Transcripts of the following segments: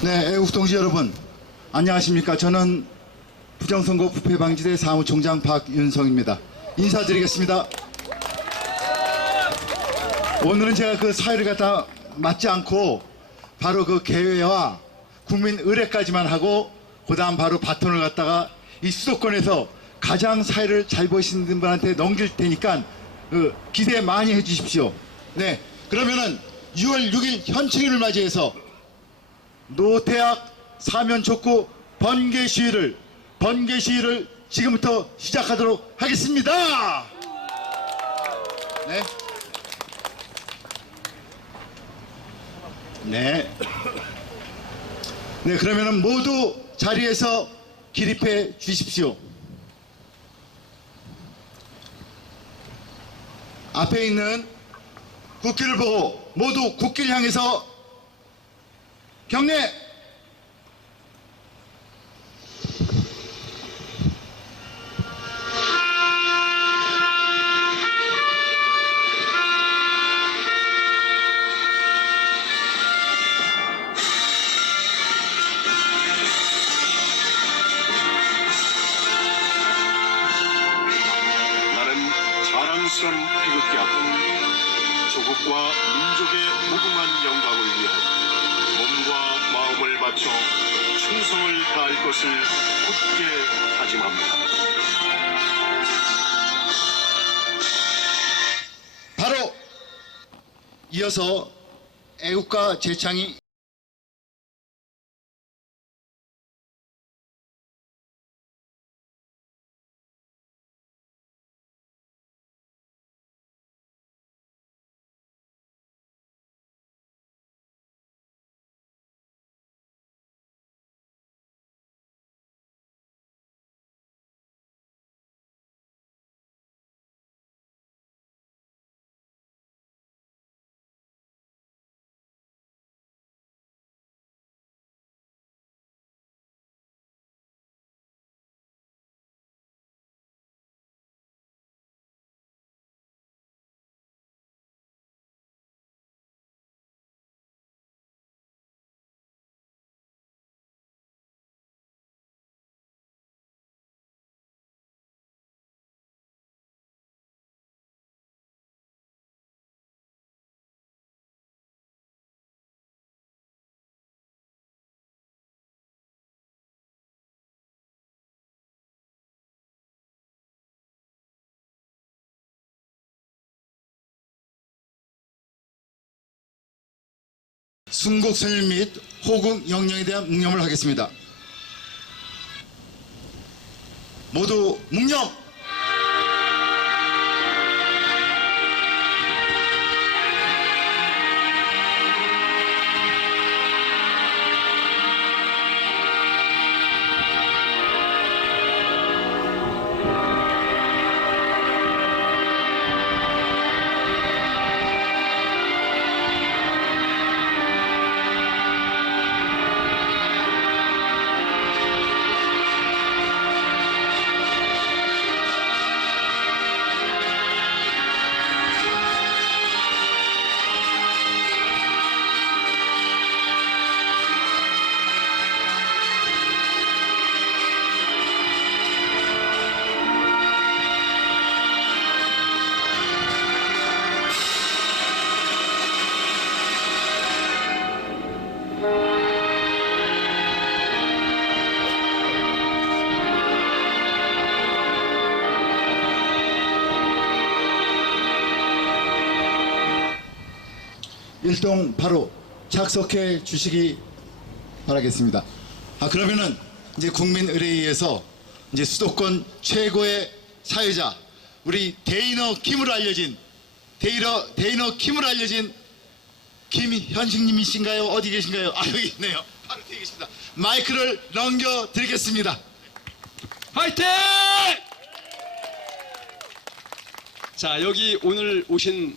네, 애국 동지 여러분, 안녕하십니까? 저는 부정선거 부패방지대 사무총장 박윤성입니다. 인사드리겠습니다. 오늘은 제가 그 사회를 갖다 맞지 않고 바로 그 개회와 국민 의례까지만 하고 그 다음 바로 바톤을 갖다가 이 수도권에서 가장 사회를 잘 보시는 분한테 넘길 테니까 기대 많이 해주십시오. 네, 그러면은 6월 6일 현충일을 맞이해서 노태악 사면 촉구 번개 시위를 지금부터 시작하도록 하겠습니다. 네. 네. 네, 그러면은 모두 자리에서 기립해 주십시오. 앞에 있는 국기를 보고 모두 국기를 향해서 경례! 나는 자랑스런 태극기 앞에 조국과 민족의 무궁한 영광을 위하여 몸과 마음을 바쳐 충성을 다할 것을 굳게 다짐합니다. 바로 이어서 애국가 재창이 순국선열 및 호국 영령에 대한 묵념을 하겠습니다. 모두 묵념! 일동 바로 착석해 주시기 바라겠습니다. 그러면은 이제 국민의례위에서 이제 수도권 최고의 사회자 우리 데이너 킴으로 알려진 김현식님이신가요? 어디 계신가요? 여기 있네요. 바로 뒤에 계십니다. 마이크를 넘겨드리겠습니다. 화이팅! 자, 여기 오늘 오신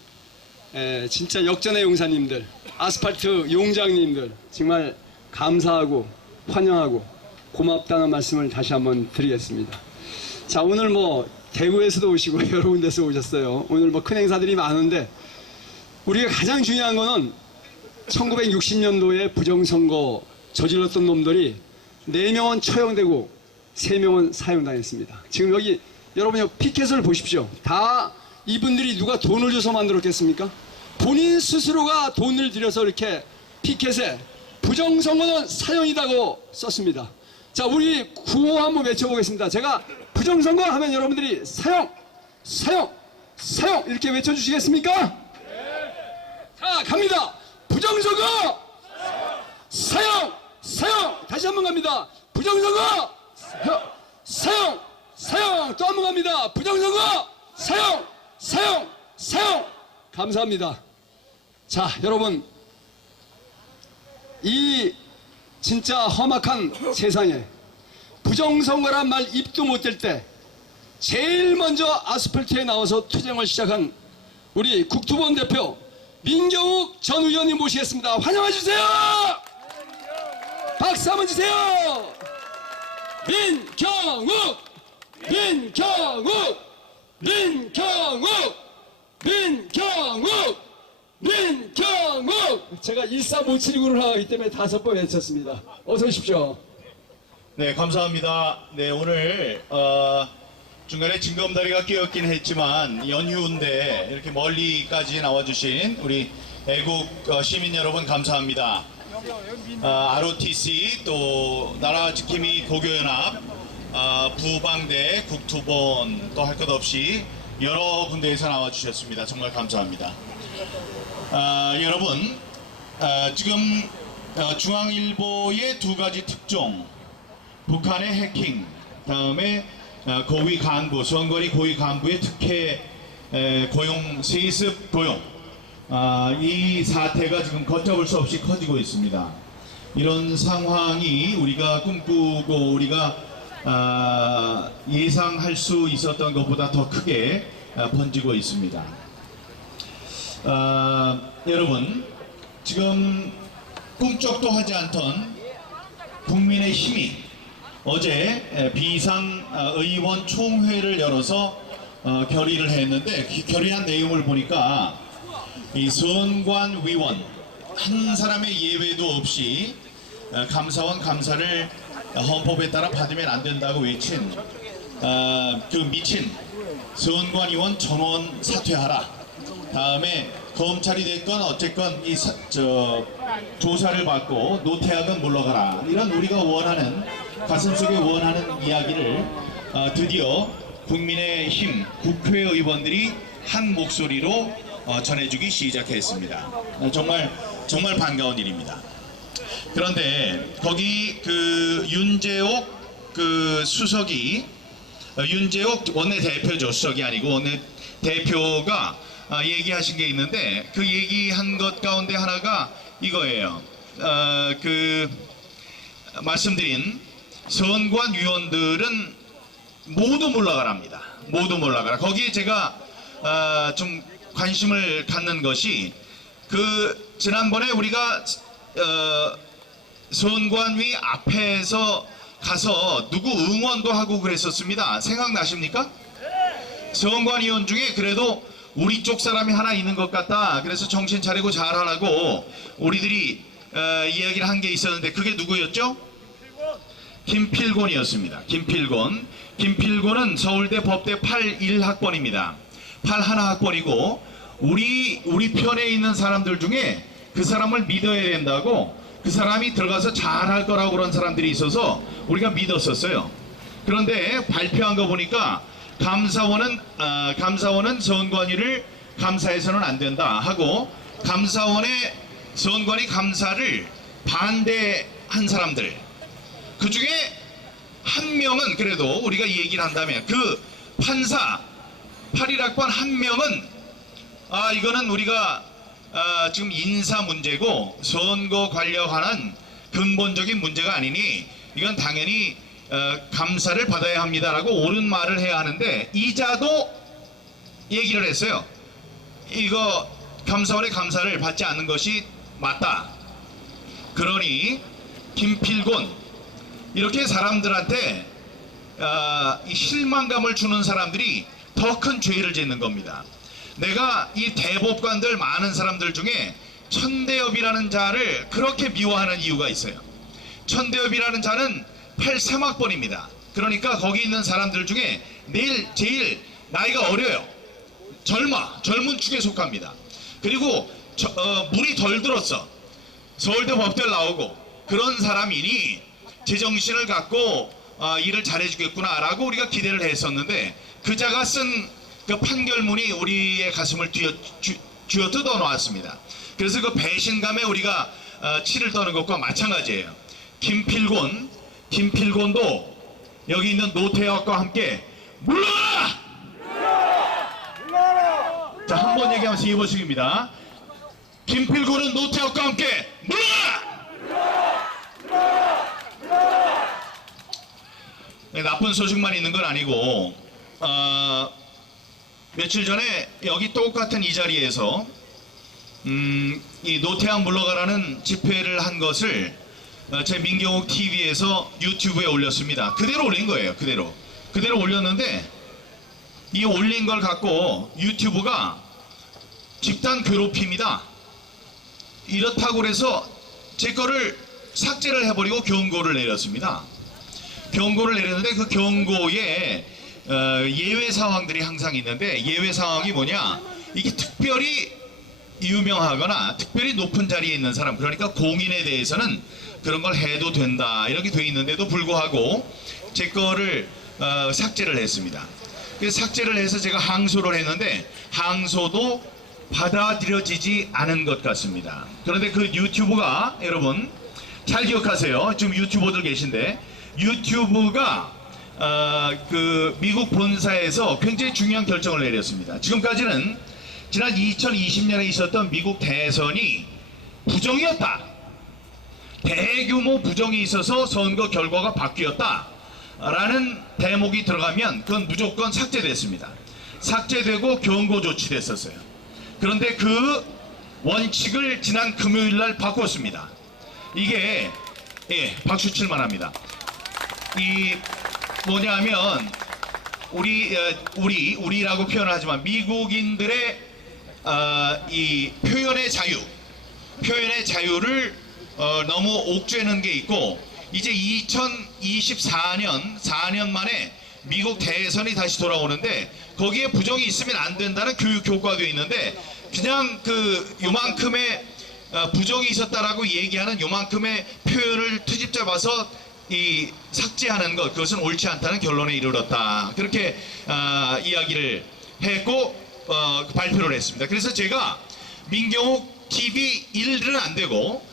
진짜 역전의 용사님들, 아스팔트 용장님들 정말 감사하고 환영하고 고맙다는 말씀을 다시 한번 드리겠습니다. 자, 오늘 대구에서도 오시고 여러 군데서 오셨어요. 오늘 큰 행사들이 많은데 우리가 가장 중요한 거는 1960년도에 부정선거 저질렀던 놈들이 4명은 처형되고 3명은 사형당했습니다. 지금 여기 여러분이 피켓을 보십시오. 다 이분들이 누가 돈을 줘서 만들었겠습니까? 본인 스스로가 돈을 들여서 이렇게 피켓에 부정선거는 사형이라고 썼습니다. 자, 우리 구호 한번 외쳐보겠습니다. 제가 부정선거 하면 여러분들이 사형, 사형, 사형 이렇게 외쳐주시겠습니까? 자, 갑니다. 부정선거, 사형, 사형. 다시 한번 갑니다. 부정선거, 사형, 사형, 사형. 또 한번 갑니다. 부정선거, 사형, 사형, 사형. 감사합니다. 자, 여러분, 이 진짜 험악한 세상에 부정선거란 말 입도 못 댈 때 제일 먼저 아스팔트에 나와서 투쟁을 시작한 우리 국토본 대표 민경욱 전 의원님 모시겠습니다. 환영해 주세요. 박수 한번 주세요. 민경욱, 민경욱, 민경욱, 민경욱, 민경욱. 제가 13579를 하기 때문에 5번 외쳤습니다. 어서 오십시오. 네, 감사합니다. 네, 오늘 중간에 징검다리가 끼었긴 했지만 연휴인데 이렇게 멀리까지 나와주신 우리 애국 시민 여러분 감사합니다. ROTC 또 나라지킴이 고교연합 부방대 국토본 또 할 것 없이 여러 군데에서 나와주셨습니다. 정말 감사합니다. 여러분 지금 중앙일보의 2가지 특종 북한의 해킹 다음에 고위 간부 선거리 고위 간부의 특혜 고용 세습 고용 이 사태가 지금 걷잡을 수 없이 커지고 있습니다. 이런 상황이 우리가 꿈꾸고 우리가 예상할 수 있었던 것보다 더 크게 번지고 있습니다. 여러분 지금 꿈쩍도 하지 않던 국민의 힘이 어제 비상의원 총회를 열어서 결의를 했는데 결의한 내용을 보니까 이 선관 위원 한 사람의 예외도 없이 감사원 감사를 헌법에 따라 받으면 안 된다고 외친 그 미친 선관위원 전원 사퇴하라. 다음에 검찰이 됐건 어쨌건 이 조사를 받고 노태악은 물러가라. 이런 우리가 원하는 가슴속에 원하는 이야기를 드디어 국민의힘 국회의원들이 한 목소리로 전해주기 시작했습니다. 정말 반가운 일입니다. 그런데 거기 그 윤재옥 그 수석이 윤재옥 원내대표죠. 수석이 아니고 원내대표가 얘기하신 게 있는데 그 얘기한 것 가운데 하나가 이거예요. 그 말씀드린 선관위원들은 모두 물러가랍니다. 모두 물러가라. 거기에 제가 좀 관심을 갖는 것이 그 지난번에 우리가 선관위 앞에서 가서 누구 응원도 하고 그랬었습니다. 생각나십니까? 선관위원 중에 그래도 우리 쪽 사람이 하나 있는 것 같다. 그래서 정신 차리고 잘하라고 우리들이 이야기를 한 게 있었는데 그게 누구였죠? 김필곤이었습니다. 김필곤은 서울대 법대 81학번입니다. 81학번이고 우리 편에 있는 사람들 중에 그 사람을 믿어야 된다고 그 사람이 들어가서 잘할 거라고 그런 사람들이 있어서 우리가 믿었었어요. 그런데 발표한 거 보니까 감사원은 선관위를 감사해서는 안 된다 하고 감사원의 선관위 감사를 반대한 사람들 그 중에 한 명은 그래도 우리가 얘기를 한다면 그 판사 81학번 한 명은 이거는 우리가 지금 인사 문제고 선거 관련한 근본적인 문제가 아니니 이건 당연히 감사를 받아야 합니다라고 옳은 말을 해야 하는데 이자도 얘기를 했어요. 이거 감사원의 감사를 받지 않는 것이 맞다. 그러니 김필곤 이렇게 사람들한테 이 실망감을 주는 사람들이 더 큰 죄를 짓는 겁니다. 내가 이 대법관들 많은 사람들 중에 천대엽이라는 자를 그렇게 미워하는 이유가 있어요. 천대엽이라는 자는 83학번입니다. 그러니까 거기 있는 사람들 중에 제일 나이가 어려요. 젊은 축에 속합니다. 그리고 물이 덜 들었어. 서울대 법대 나오고 그런 사람이니 제정신을 갖고 일을 잘해주겠구나라고 우리가 기대를 했었는데 그 자가 쓴 그 판결문이 우리의 가슴을 쥐어 뜯어 놓았습니다. 그래서 그 배신감에 우리가 치를 떠는 것과 마찬가지예요. 김필곤도 여기 있는 노태학과 함께 물러나라! 자, 한 번 얘기하면서 이보식입니다. 김필곤은 노태학과 함께 물러나라! 네, 나쁜 소식만 있는 건 아니고 며칠 전에 여기 똑같은 이 자리에서 이 노태학 물러가라는 집회를 한 것을 제 민경욱 TV에서 유튜브에 올렸습니다. 그대로 올린 거예요. 그대로 올렸는데 이 올린 걸 갖고 유튜브가 집단 괴롭힘이다 이렇다고 그래서 제 거를 삭제를 해버리고 경고를 내렸습니다. 경고를 내렸는데 그 경고에 예외 상황들이 항상 있는데 예외 상황이 뭐냐, 이게 특별히 유명하거나 특별히 높은 자리에 있는 사람, 그러니까 공인에 대해서는 그런 걸 해도 된다 이렇게 돼 있는데도 불구하고 제 거를 삭제를 했습니다. 그래서 삭제를 해서 제가 항소를 했는데 항소도 받아들여지지 않은 것 같습니다. 그런데 그 유튜브가, 여러분 잘 기억하세요. 지금 유튜버들 계신데 유튜브가 그 미국 본사에서 굉장히 중요한 결정을 내렸습니다. 지금까지는 지난 2020년에 있었던 미국 대선이 부정이었다, 대규모 부정이 있어서 선거 결과가 바뀌었다 라는 대목이 들어가면 그건 무조건 삭제됐습니다. 삭제되고 경고 조치됐었어요. 그런데 그 원칙을 지난 금요일날 바꿨습니다. 이게 박수 칠만 합니다. 이 뭐냐면 우리라고 표현을 하지만 미국인들의 이 표현의 자유를 너무 옥죄는 게 있고, 이제 2024년 4년 만에 미국 대선이 다시 돌아오는데 거기에 부정이 있으면 안 된다는 교육 교과도 있는데 그냥 그 요만큼의 부정이 있었다라고 얘기하는 요만큼의 표현을 트집 잡아서 이 삭제하는 것, 그것은 옳지 않다는 결론에 이르렀다, 그렇게 이야기를 했고 발표를 했습니다. 그래서 제가 민경욱 TV 1은 안 되고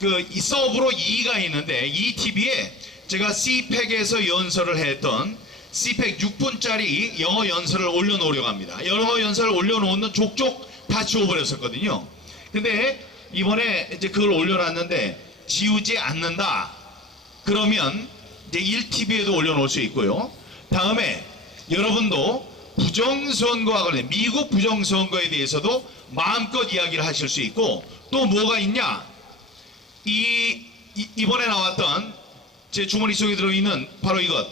그 이 서브로 2가 있는데 이 TV에 제가 CPAC에서 연설을 했던 CPAC 6분짜리 영어 연설을 올려놓으려고 합니다. 영어 연설을 올려놓는 족족 다 지워버렸었거든요. 근데 이번에 이제 그걸 올려놨는데 지우지 않는다 그러면 이제 1TV에도 올려놓을 수 있고요. 다음에 여러분도 부정선거와 관련 미국 부정선거에 대해서도 마음껏 이야기를 하실 수 있고, 또 뭐가 있냐, 이번에 나왔던 제 주머니 속에 들어있는 바로 이것,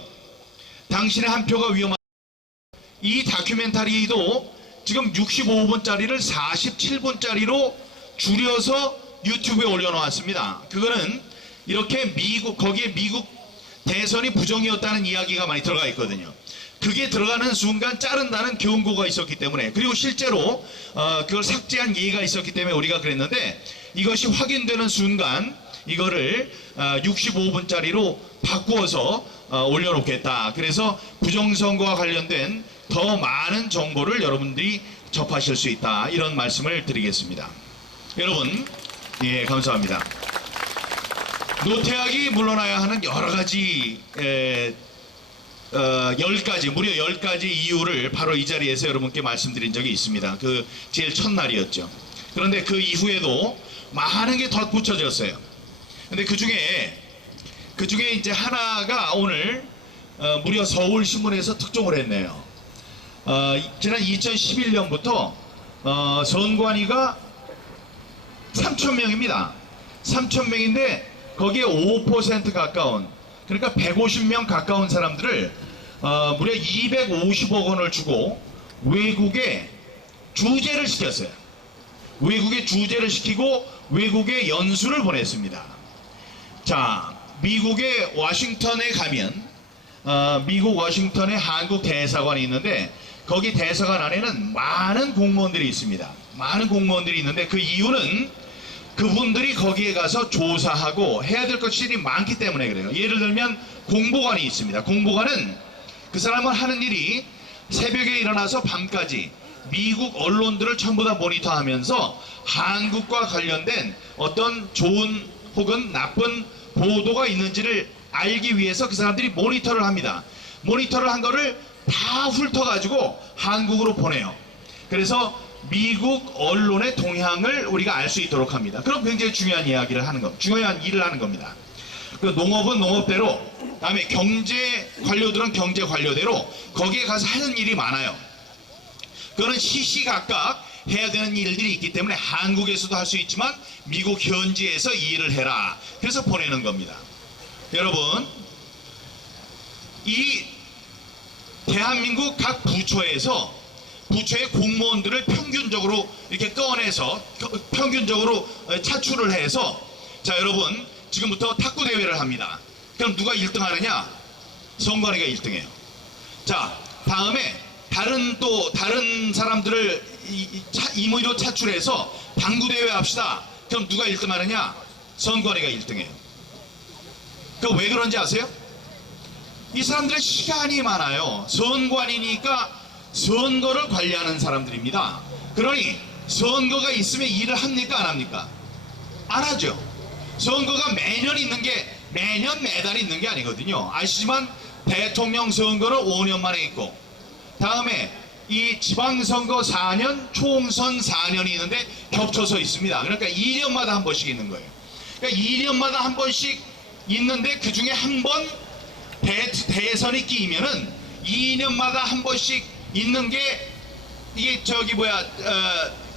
당신의 한 표가 위험한, 이 다큐멘터리도 지금 65분짜리를 47분짜리로 줄여서 유튜브에 올려놓았습니다. 그거는 이렇게 거기에 미국 대선이 부정이었다는 이야기가 많이 들어가 있거든요. 그게 들어가는 순간 자른다는 경고가 있었기 때문에, 그리고 실제로 그걸 삭제한 예가 있었기 때문에 우리가 그랬는데, 이것이 확인되는 순간 이거를 65분짜리로 바꾸어서 올려놓겠다. 그래서 부정선거와 관련된 더 많은 정보를 여러분들이 접하실 수 있다, 이런 말씀을 드리겠습니다. 여러분, 예, 감사합니다. 노태학이 물러나야 하는 여러가지 10가지, 무려 10가지 이유를 바로 이 자리에서 여러분께 말씀드린 적이 있습니다. 그 제일 첫날이었죠. 그런데 그 이후에도 많은 게 덧붙여졌어요. 근데 그 중에 이제 하나가 오늘 무려 서울신문에서 특종을 했네요. 지난 2011년부터 선관위가 3,000명입니다. 3,000명인데 거기에 5% 가까운, 그러니까 150명 가까운 사람들을 무려 250억 원을 주고 외국에 주재를 시켰어요. 외국에 주재를 시키고 외국에 연수를 보냈습니다. 자, 미국의 워싱턴에 가면 미국 워싱턴에 한국 대사관이 있는데 거기 대사관 안에는 많은 공무원들이 있습니다. 많은 공무원들이 있는데 그 이유는 그분들이 거기에 가서 조사하고 해야 될 것들이 많기 때문에 그래요. 예를 들면 공보관이 있습니다. 공보관은 그 사람은 하는 일이 새벽에 일어나서 밤까지 미국 언론들을 전부 다 모니터하면서 한국과 관련된 어떤 좋은 혹은 나쁜 보도가 있는지를 알기 위해서 그 사람들이 모니터를 합니다. 모니터를 한 거를 다 훑어가지고 한국으로 보내요. 그래서 미국 언론의 동향을 우리가 알 수 있도록 합니다. 그럼 굉장히 중요한 이야기를 하는 거, 중요한 일을 하는 겁니다. 그 농업은 농업대로, 다음에 경제 관료들은 경제 관료대로 거기에 가서 하는 일이 많아요. 그거는 시시각각 해야 되는 일들이 있기 때문에 한국에서도 할 수 있지만 미국 현지에서 이 일을 해라. 그래서 보내는 겁니다. 여러분, 이 대한민국 각 부처에서 부처의 공무원들을 평균적으로 이렇게 꺼내서 평균적으로 차출을 해서 자 여러분 지금부터 탁구 대회를 합니다. 그럼 누가 1등 하느냐? 선관위가 1등해요. 자 다음에 다른 사람들을 임의로 차출해서 당구 대회 합시다. 그럼 누가 1등 하느냐? 선관위가 1등해요. 그 왜 그런지 아세요? 이 사람들의 시간이 많아요. 선관위니까 선거를 관리하는 사람들입니다. 그러니 선거가 있으면 일을 합니까 안 합니까? 안 하죠. 선거가 매년 있는 게 매달 있는 게 아니거든요. 아시지만 대통령 선거는 5년 만에 있고 다음에 이 지방선거 4년, 총선 4년이 있는데 겹쳐서 있습니다. 그러니까 2년마다 한 번씩 있는 거예요. 그러니까 2년마다 한 번씩 있는데 그 중에 한 번 대선이 끼면은 2년마다 한 번씩 있는 게 이게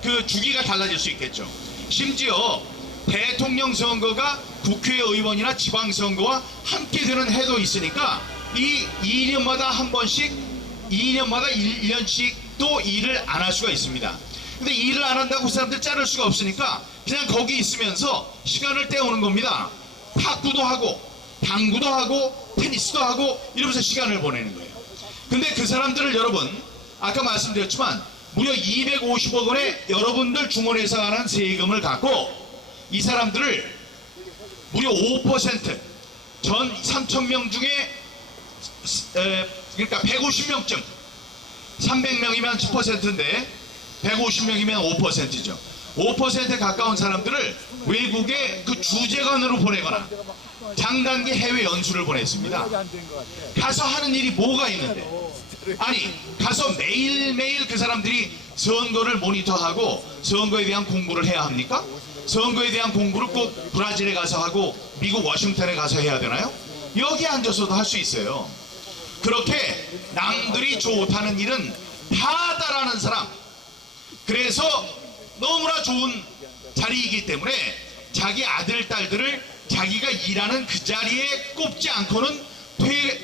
그 주기가 달라질 수 있겠죠. 심지어 대통령 선거가 국회의원이나 지방선거와 함께 되는 해도 있으니까 이 2년마다 한 번씩 2년마다 1년씩 또 일을 안 할 수가 있습니다. 근데 일을 안 한다고 그 사람들 자를 수가 없으니까 그냥 거기 있으면서 시간을 때우는 겁니다. 탁구도 하고 당구도 하고 테니스도 하고 이러면서 시간을 보내는 거예요. 근데 그 사람들을 여러분 아까 말씀드렸지만 무려 250억 원의 여러분들 주머니에서 가는 세금을 갖고 이 사람들을 무려 5% 전 3,000명 중에 그러니까 150명쯤 300명이면 10%인데 150명이면 5%죠. 5%에 가까운 사람들을 외국의 그 주재관으로 보내거나 장단기 해외 연수를 보냈습니다. 가서 하는 일이 뭐가 있는데 아니 가서 매일매일 그 사람들이 선거를 모니터하고 선거에 대한 공부를 해야 합니까? 선거에 대한 공부를 꼭 브라질에 가서 하고 미국 워싱턴에 가서 해야 되나요? 여기 앉아서도 할 수 있어요. 그렇게 남들이 좋다는 일은 다 따라하는 사람, 그래서 너무나 좋은 자리이기 때문에 자기 아들, 딸들을 자기가 일하는 그 자리에 꼽지 않고는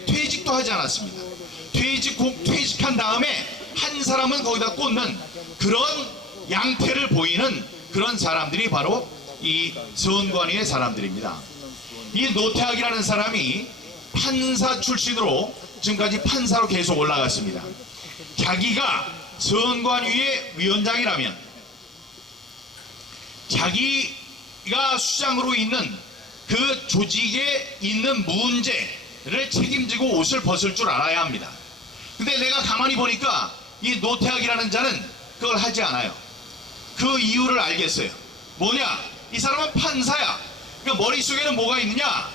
퇴직도 하지 않았습니다. 퇴직한 다음에 한 사람은 거기다 꽂는 그런 양태를 보이는 그런 사람들이 바로 이 선관위의 사람들입니다. 이 노태학이라는 사람이 판사 출신으로 지금까지 판사로 계속 올라갔습니다. 자기가 선관위의 위원장이라면 자기가 수장으로 있는 그 조직에 있는 문제를 책임지고 옷을 벗을 줄 알아야 합니다. 근데 내가 가만히 보니까 이 노태학이라는 자는 그걸 하지 않아요. 그 이유를 알겠어요. 뭐냐? 이 사람은 판사야. 그러니까 머릿속에는 뭐가 있느냐?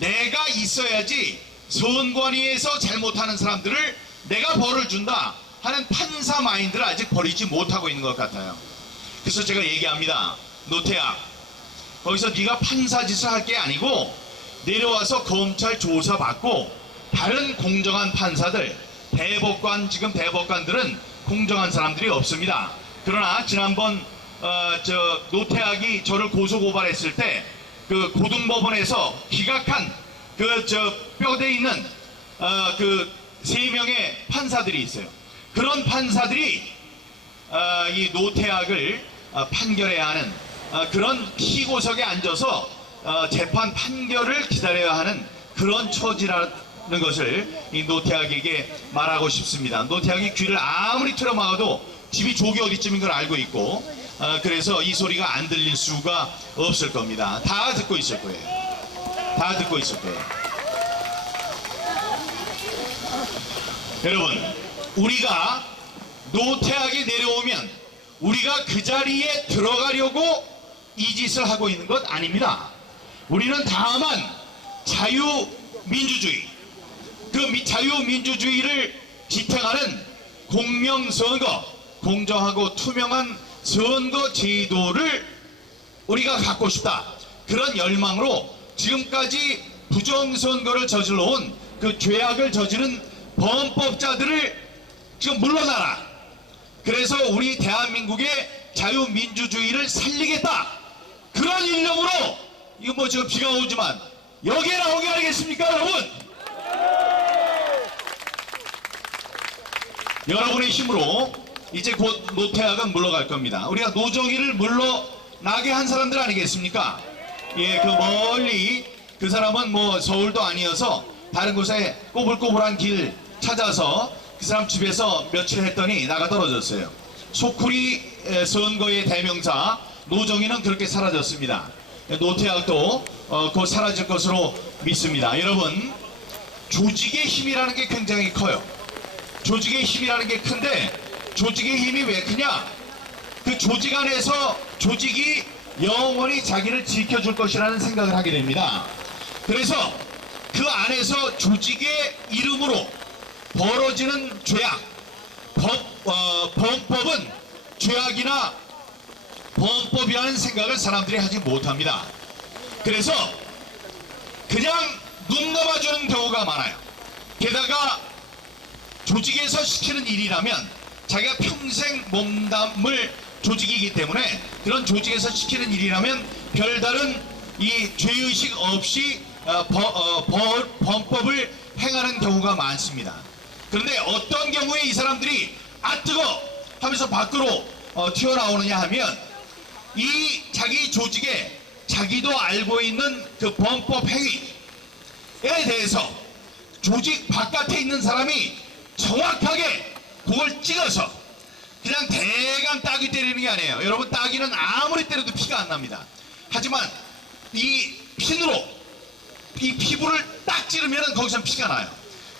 내가 있어야지 선관위에서 잘못하는 사람들을 내가 벌을 준다 하는 판사 마인드를 아직 버리지 못하고 있는 것 같아요. 그래서 제가 얘기합니다. 노태학, 거기서 네가 판사 짓을 할 게 아니고 내려와서 검찰 조사 받고 다른 공정한 판사들, 대법관, 지금 대법관들은 공정한 사람들이 없습니다. 그러나 지난번 노태학이 저를 고소고발했을 때 그 고등법원에서 기각한 뼈대 있는 그 3명의 판사들이 있어요. 그런 판사들이 이 노태학을 판결해야 하는 그런 피고석에 앉아서 재판 판결을 기다려야 하는 그런 처지라는 것을 이 노태악에게 말하고 싶습니다. 노태악이 귀를 아무리 틀어막아도 집이 족이 어디쯤인 걸 알고 있고, 그래서 이 소리가 안 들릴 수가 없을 겁니다. 다 듣고 있을 거예요. 다 듣고 있을 거예요. 여러분, 우리가 노태악이 내려오면 우리가 그 자리에 들어가려고 이 짓을 하고 있는 것 아닙니다. 우리는 다만 자유민주주의, 그 자유민주주의를 지탱하는 공명선거, 공정하고 투명한 선거 제도를 우리가 갖고 싶다. 그런 열망으로 지금까지 부정선거를 저질러온 그 죄악을 저지른 범법자들을 지금 물러나라. 그래서 우리 대한민국의 자유민주주의를 살리겠다. 그런 일념으로, 이거 뭐 지금 비가 오지만 여기에 나오게 하겠습니까, 여러분? 여러분의 힘으로 이제 곧 노태악은 물러갈 겁니다. 우리가 노정희를 물러나게 한 사람들 아니겠습니까? 예, 그 멀리, 그 사람은 뭐 서울도 아니어서 다른 곳에 꼬불꼬불한 길 찾아서 그 사람 집에서 며칠 했더니 나가 떨어졌어요. 소쿠리 선거의 대명사 노정희는 그렇게 사라졌습니다. 노태악도 곧 사라질 것으로 믿습니다. 여러분, 조직의 힘이라는 게 굉장히 커요. 조직의 힘이라는 게 큰데, 조직의 힘이 왜 크냐? 그 조직 안에서 조직이 영원히 자기를 지켜줄 것이라는 생각을 하게 됩니다. 그래서 그 안에서 조직의 이름으로 벌어지는 죄악, 범법은 죄악이나 범법이라는 생각을 사람들이 하지 못합니다. 그래서 그냥 눈 감아주는 경우가 많아요. 게다가 조직에서 시키는 일이라면 자기가 평생 몸담을 조직이기 때문에, 그런 조직에서 시키는 일이라면 별다른 이 죄의식 없이 범법을 행하는 경우가 많습니다. 그런데 어떤 경우에 이 사람들이 아 뜨거 하면서 밖으로 튀어나오느냐 하면, 이 자기 조직에 자기도 알고 있는 그 범법 행위에 대해서 조직 바깥에 있는 사람이 정확하게 그걸 찍어서 그냥 대강 따귀 때리는 게 아니에요. 여러분, 따귀는 아무리 때려도 피가 안 납니다. 하지만 이 핀으로 이 피부를 딱 찌르면 거기서 피가 나요.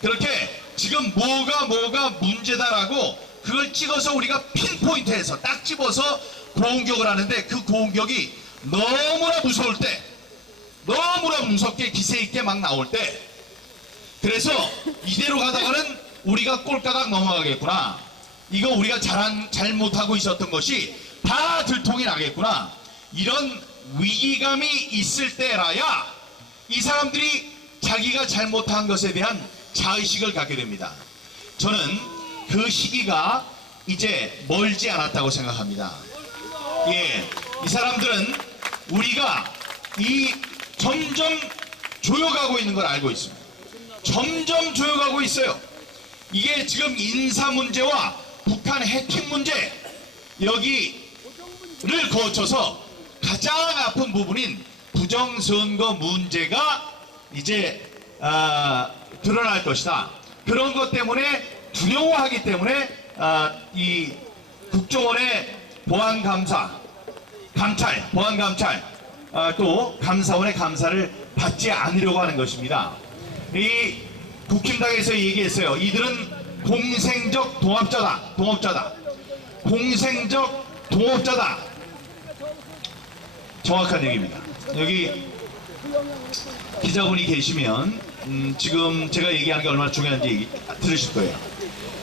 그렇게 지금 뭐가 문제다라고 그걸 찍어서 우리가 핀포인트해서 딱 집어서 공격을 하는데, 그 공격이 너무나 무서울 때, 너무나 무섭게 기세 있게 막 나올 때, 그래서 이대로 가다가는 우리가 꼴가닥 넘어가겠구나, 이거 우리가 잘못하고 있었던 것이 다 들통이 나겠구나, 이런 위기감이 있을 때라야 이 사람들이 자기가 잘못한 것에 대한 자의식을 갖게 됩니다. 저는 그 시기가 이제 멀지 않았다고 생각합니다. 예, 이 사람들은 우리가 이 점점 조여가고 있는 걸 알고 있습니다. 점점 조여가고 있어요. 이게 지금 인사 문제와 북한 해킹 문제, 여기를 거쳐서 가장 아픈 부분인 부정선거 문제가 이제 드러날 것이다. 그런 것 때문에 두려워하기 때문에 이 국정원의 보안감찰, 또 감사원의 감사를 받지 않으려고 하는 것입니다. 이 국힘당에서 얘기했어요. 이들은 공생적 동업자다. 공생적 동업자다. 정확한 얘기입니다. 여기 기자분이 계시면 지금 제가 얘기하는 게 얼마나 중요한지 들으실 거예요.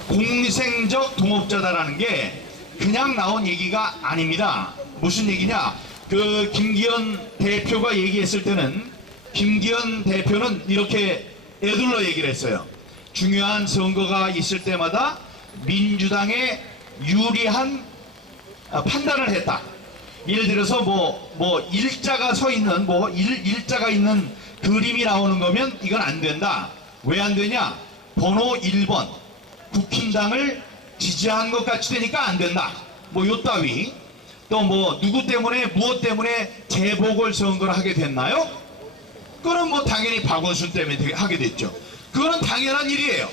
공생적 동업자다라는 게 그냥 나온 얘기가 아닙니다. 무슨 얘기냐? 그 김기현 대표가 얘기했을 때는, 김기현 대표는 이렇게 애둘러 얘기를 했어요. 중요한 선거가 있을 때마다 민주당에 유리한 판단을 했다. 예를 들어서 뭐 일자가 서 있는, 일자가 있는 그림이 나오는 거면 이건 안 된다. 왜 안 되냐? 번호 1번 국힘당을 지지한 것 같이 되니까 안 된다. 뭐 요 따위. 또 뭐 누구 때문에 무엇 때문에 재보궐선거를 하게 됐나요? 그거는 뭐 당연히 박원순 때문에 하게 됐죠. 그거는 당연한 일이에요.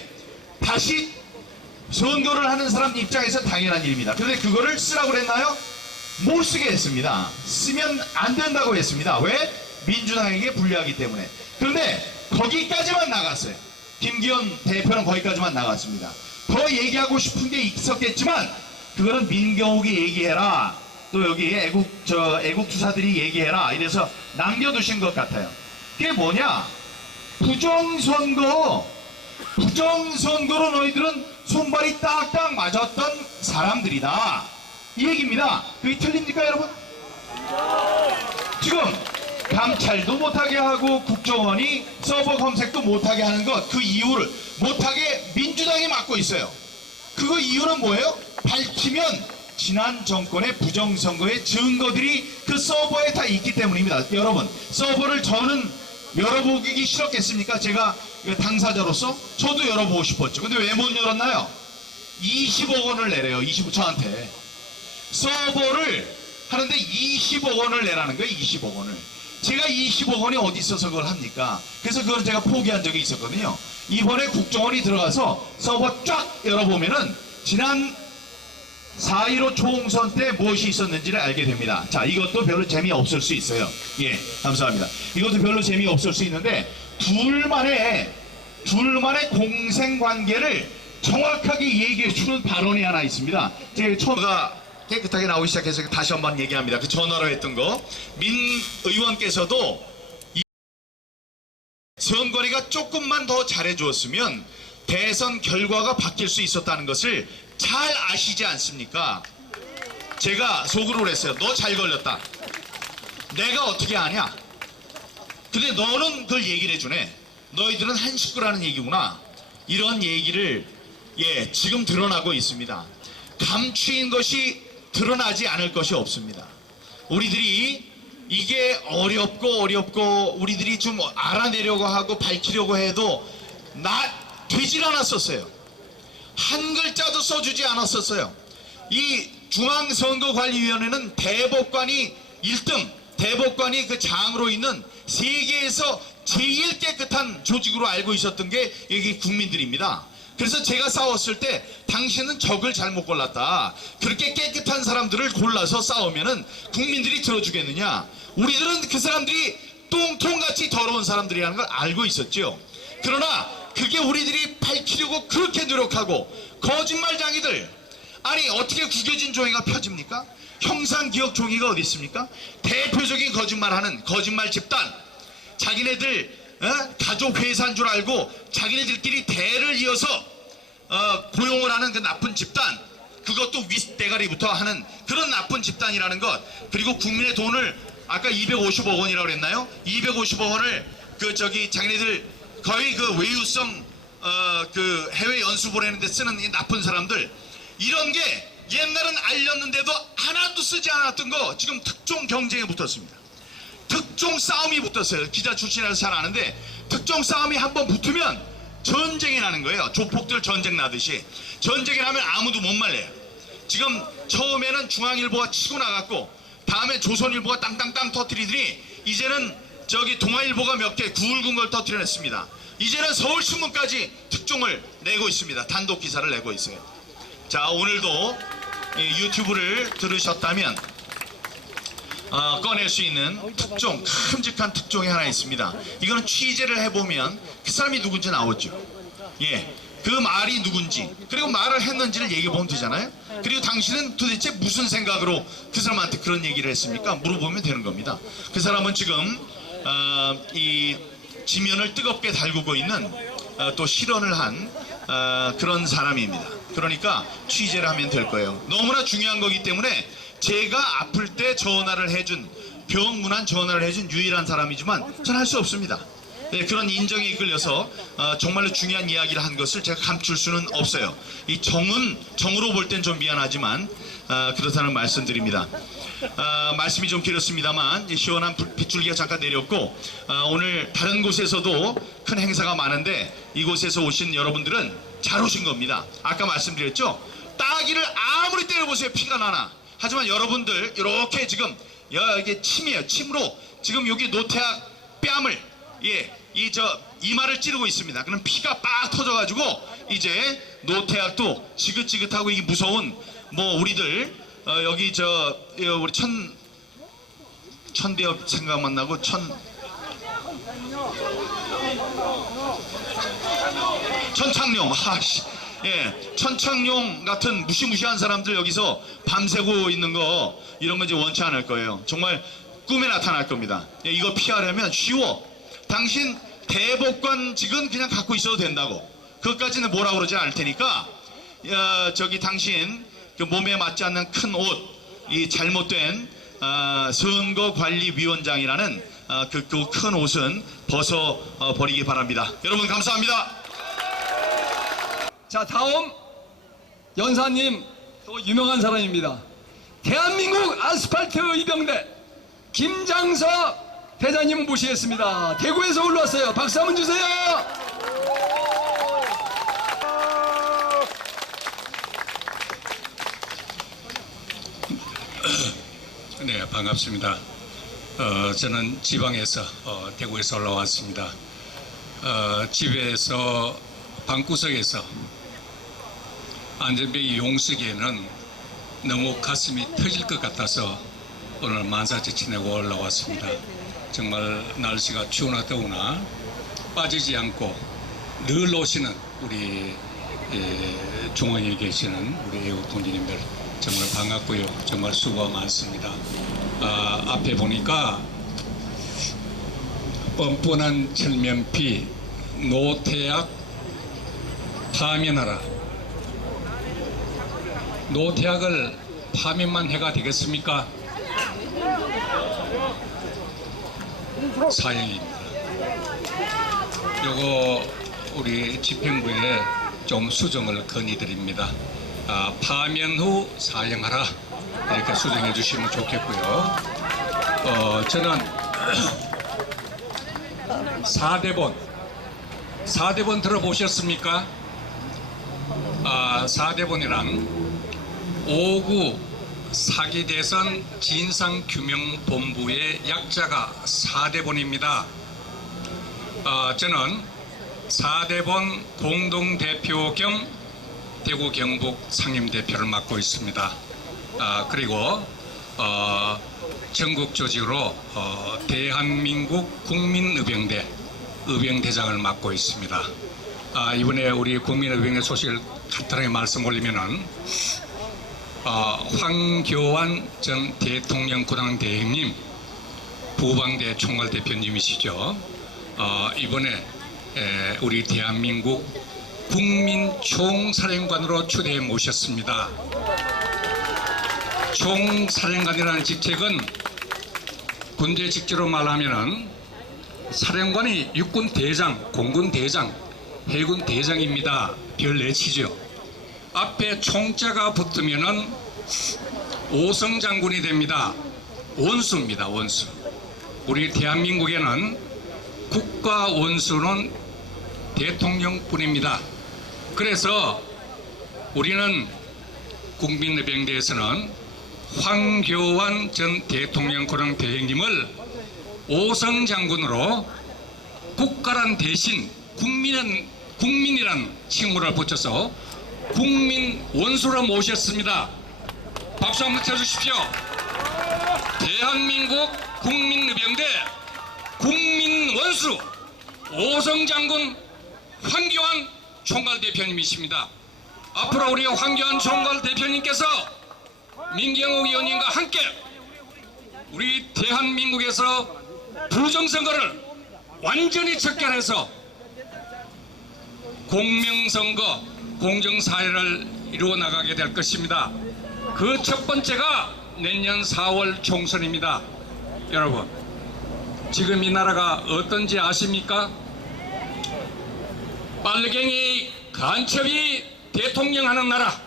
다시 선거를 하는 사람 입장에서 당연한 일입니다. 그런데 그거를 쓰라고 그랬나요? 못 쓰게 했습니다. 쓰면 안 된다고 했습니다. 왜? 민주당에게 불리하기 때문에. 그런데 거기까지만 나갔어요. 김기현 대표는 거기까지만 나갔습니다. 더 얘기하고 싶은 게 있었겠지만 그거는 민경욱이 얘기해라, 또 여기 애국투사들이 얘기해라 이래서 남겨두신 것 같아요. 그게 뭐냐? 부정선거로 너희들은 손발이 딱딱 맞았던 사람들이다, 이 얘기입니다. 그게 틀립니까 여러분? 지금 감찰도 못하게 하고 국정원이 서버 검색도 못하게 하는 것, 그 이유를 못하게 민주당이 맡고 있어요. 그거 이유는 뭐예요? 밝히면 지난 정권의 부정선거의 증거들이 그 서버에 다 있기 때문입니다. 여러분, 서버를 저는 열어보기 싫었겠습니까? 제가 당사자로서 저도 열어보고 싶었죠. 근데 왜 못 열었나요? 20억 원을 내래요. 저한테 서버를 하는데 20억 원을 내라는 거예요. 20억 원을. 제가 20억 원이 어디 있어서 그걸 합니까? 그래서 그걸 제가 포기한 적이 있었거든요. 이번에 국정원이 들어가서 서버 쫙 열어보면은 지난 4.15 총선 때 무엇이 있었는지를 알게 됩니다. 자, 이것도 별로 재미없을 수 있어요. 예, 감사합니다. 이것도 별로 재미없을 수 있는데 둘만의 공생관계를 정확하게 얘기해 주는 발언이 하나 있습니다. 제가 처음가 깨끗하게 나오기 시작해서 다시 한번 얘기합니다. 그 전화로 했던 거. 민 의원께서도 이 선거리가 조금만 더 잘해주었으면 대선 결과가 바뀔 수 있었다는 것을 잘 아시지 않습니까? 제가 속으로 그랬어요. 너 잘 걸렸다. 내가 어떻게 아냐? 근데 너는 그걸 얘기를 해주네. 너희들은 한 식구라는 얘기구나. 이런 얘기를 지금 드러나고 있습니다. 감추인 것이 드러나지 않을 것이 없습니다. 우리들이 이게 어렵고 우리들이 좀 알아내려고 하고 밝히려고 해도 되질 않았었어요. 한 글자도 써주지 않았었어요. 이 중앙선거관리위원회는 대법관이 1등, 대법관이 그 장으로 있는 세계에서 제일 깨끗한 조직으로 알고 있었던 게 여기 국민들입니다. 그래서 제가 싸웠을 때 당신은 적을 잘못 골랐다. 그렇게 깨끗한 사람들을 골라서 싸우면은 국민들이 들어주겠느냐. 우리들은 그 사람들이 똥통같이 더러운 사람들이라는 걸 알고 있었죠. 그러나 그게 우리들이 밝히려고 그렇게 노력하고 거짓말쟁이들, 아니 어떻게 구겨진 종이가 펴집니까? 형상기억 종이가 어디 있습니까? 대표적인 거짓말하는 거짓말 집단, 자기네들 가족 회사인 줄 알고 자기네들끼리 대를 이어서 고용을 하는 그 나쁜 집단, 그것도 윗대가리부터 하는 그런 나쁜 집단이라는 것. 그리고 국민의 돈을 아까 250억 원이라고 그랬나요? 250억 원을 자기네들 거의 그 외유성 그 해외 연수 보내는 데 쓰는 이 나쁜 사람들, 이런 게 옛날은 알렸는데도 하나도 쓰지 않았던 거 지금 특종 경쟁에 붙었습니다. 특종 싸움이 붙었어요. 기자 출신이라서 잘 아는데 특종 싸움이 한번 붙으면 전쟁이 나는 거예요. 조폭들 전쟁 나듯이. 전쟁이 나면 아무도 못 말려요. 지금 처음에는 중앙일보가 치고 나갔고 다음에 조선일보가 땅땅땅 터뜨리더니 이제는 동아일보가 몇 개 구울군 걸 터뜨려냈습니다. 이제는 서울신문까지 특종을 내고 있습니다. 단독 기사를 내고 있어요. 자, 오늘도 유튜브를 들으셨다면 꺼낼 수 있는 특종, 큼직한 특종이 하나 있습니다. 이거는 취재를 해보면 그 사람이 누군지 나오죠. 그 말이 누군지, 그리고 말을 했는지를 얘기해보면 되잖아요. 그리고 당신은 도대체 무슨 생각으로 그 사람한테 그런 얘기를 했습니까? 물어보면 되는 겁니다. 그 사람은 지금 이 지면을 뜨겁게 달구고 있는 또 실언을 한 그런 사람입니다. 그러니까 취재를 하면 될 거예요. 너무나 중요한 거기 때문에 제가 아플 때 전화를 해준, 병문안 전화를 해준 유일한 사람이지만 저는 할 수 없습니다. 그런 인정에 이끌려서 정말로 중요한 이야기를 한 것을 제가 감출 수는 없어요. 이 정으로 볼 땐 좀 미안하지만 그렇다는 말씀드립니다. 말씀이 좀 길었습니다만 시원한 빗줄기가 잠깐 내렸고 오늘 다른 곳에서도 큰 행사가 많은데 이곳에서 오신 여러분들은 잘 오신 겁니다. 아까 말씀드렸죠? 따귀를 아무리 때려보세요. 피가 나나. 하지만 여러분들 이렇게 지금 이게 침이에요. 침으로 지금 여기 노태악 뺨을 이마를 찌르고 있습니다. 그럼 피가 빡 터져가지고 이제 노태악도 지긋지긋하고 이게 무서운 우리들 여기 우리 천대엽 생각만 나고 천창룡 천창룡 같은 무시무시한 사람들 여기서 밤새고 있는 거 이런 거 이제 원치 않을 거예요. 정말 꿈에 나타날 겁니다. 이거 피하려면 쉬워. 당신 대법관직은 그냥 갖고 있어도 된다고. 그것까지는 뭐라 그러지 않을 테니까 당신 그 몸에 맞지 않는 큰 옷, 이 잘못된 선거관리위원장이라는 그 큰 옷은 벗어 버리기 바랍니다. 여러분 감사합니다. 자, 다음 연사님 또 유명한 사람입니다. 대한민국 아스팔트 이병대 김장석 대장님 모시겠습니다. 대구에서 올라왔어요. 박수 한번 주세요. 네, 반갑습니다. 저는 지방에서 대구에서 올라왔습니다. 집에서 방구석에서 안전뱅이 용쓰기에는 너무 가슴이 터질 것 같아서 오늘 만사지 지내고 올라왔습니다. 정말 날씨가 추우나 더우나 빠지지 않고 늘 오시는 우리 중앙에 계시는 우리 애국 군인님들 정말 반갑고요. 정말 수고가 많습니다. 앞에 보니까 뻔뻔한 철면피 노태악 파면하라. 노태악을 파면만 해가 되겠습니까? 사형입니다. 요거 우리 집행부에 좀 수정을 건의드립니다. 파면 후 사형하라 이렇게 수정해 주시면 좋겠고요. 저는 4대본 들어보셨습니까? 4대본이란 5구 사기대선 진상규명본부의 약자가 4대본입니다. 저는 4대본 공동대표 겸 대구 경북 상임대표를 맡고 있습니다. 그리고 전국 조직으로 대한민국 국민의병대 의병대장을 맡고 있습니다. 이번에 우리 국민의병대 소식을 간단하게 말씀 올리면은 황교안 전 대통령 구당대행님 부방대 총괄대표님이시죠. 이번에 우리 대한민국 국민총사령관으로 추대해 모셨습니다. 총사령관이라는 직책은 군대 직제로 말하면은 사령관이 육군 대장, 공군 대장, 해군 대장입니다. 별 내치죠. 앞에 총자가 붙으면은 오성 장군이 됩니다. 원수입니다. 원수. 우리 대한민국에는 국가 원수는 대통령뿐입니다. 그래서 우리는 국민의병대에서는 황교안 전 대통령 고령 대행님을 오성 장군으로 국가란 대신 국민이란 칭호를 붙여서 국민 원수로 모셨습니다. 박수 한번 쳐주십시오. 대한민국 국민의병대 국민 원수 오성 장군 황교안 총괄 대표님이십니다. 앞으로 우리 황교안 총괄 대표님께서 민경욱 의원님과 함께 우리 대한민국에서 부정선거를 완전히 척결해서 공명선거, 공정사회를 이루어 나가게 될 것입니다. 그 첫 번째가 내년 4월 총선입니다. 여러분, 지금 이 나라가 어떤지 아십니까? 빨갱이 간첩이 대통령 하는 나라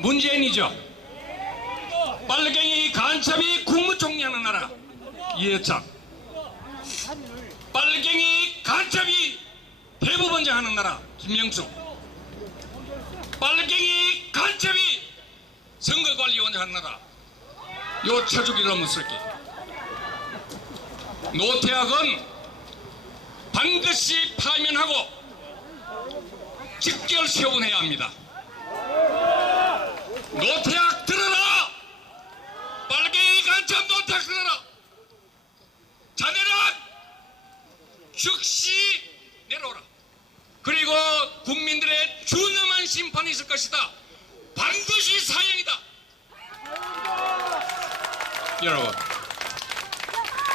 문재인이죠. 빨갱이 간첩이 국무총리 하는 나라 이해찬. 빨갱이 간첩이 대법원장 하는 나라 김명수. 빨갱이 간첩이 선거관리위원장 하느라 요 처죽일 놈의 새끼 노태악은 반드시 파면하고 직결 처분해야 합니다. 노태악 들어라! 빨갱이 간첩 노태악 들어라! 자네는 즉시 내려오라. 그리고 국민들의 준엄한 심판이 있을 것이다. 반드시 사형이다. 여러분,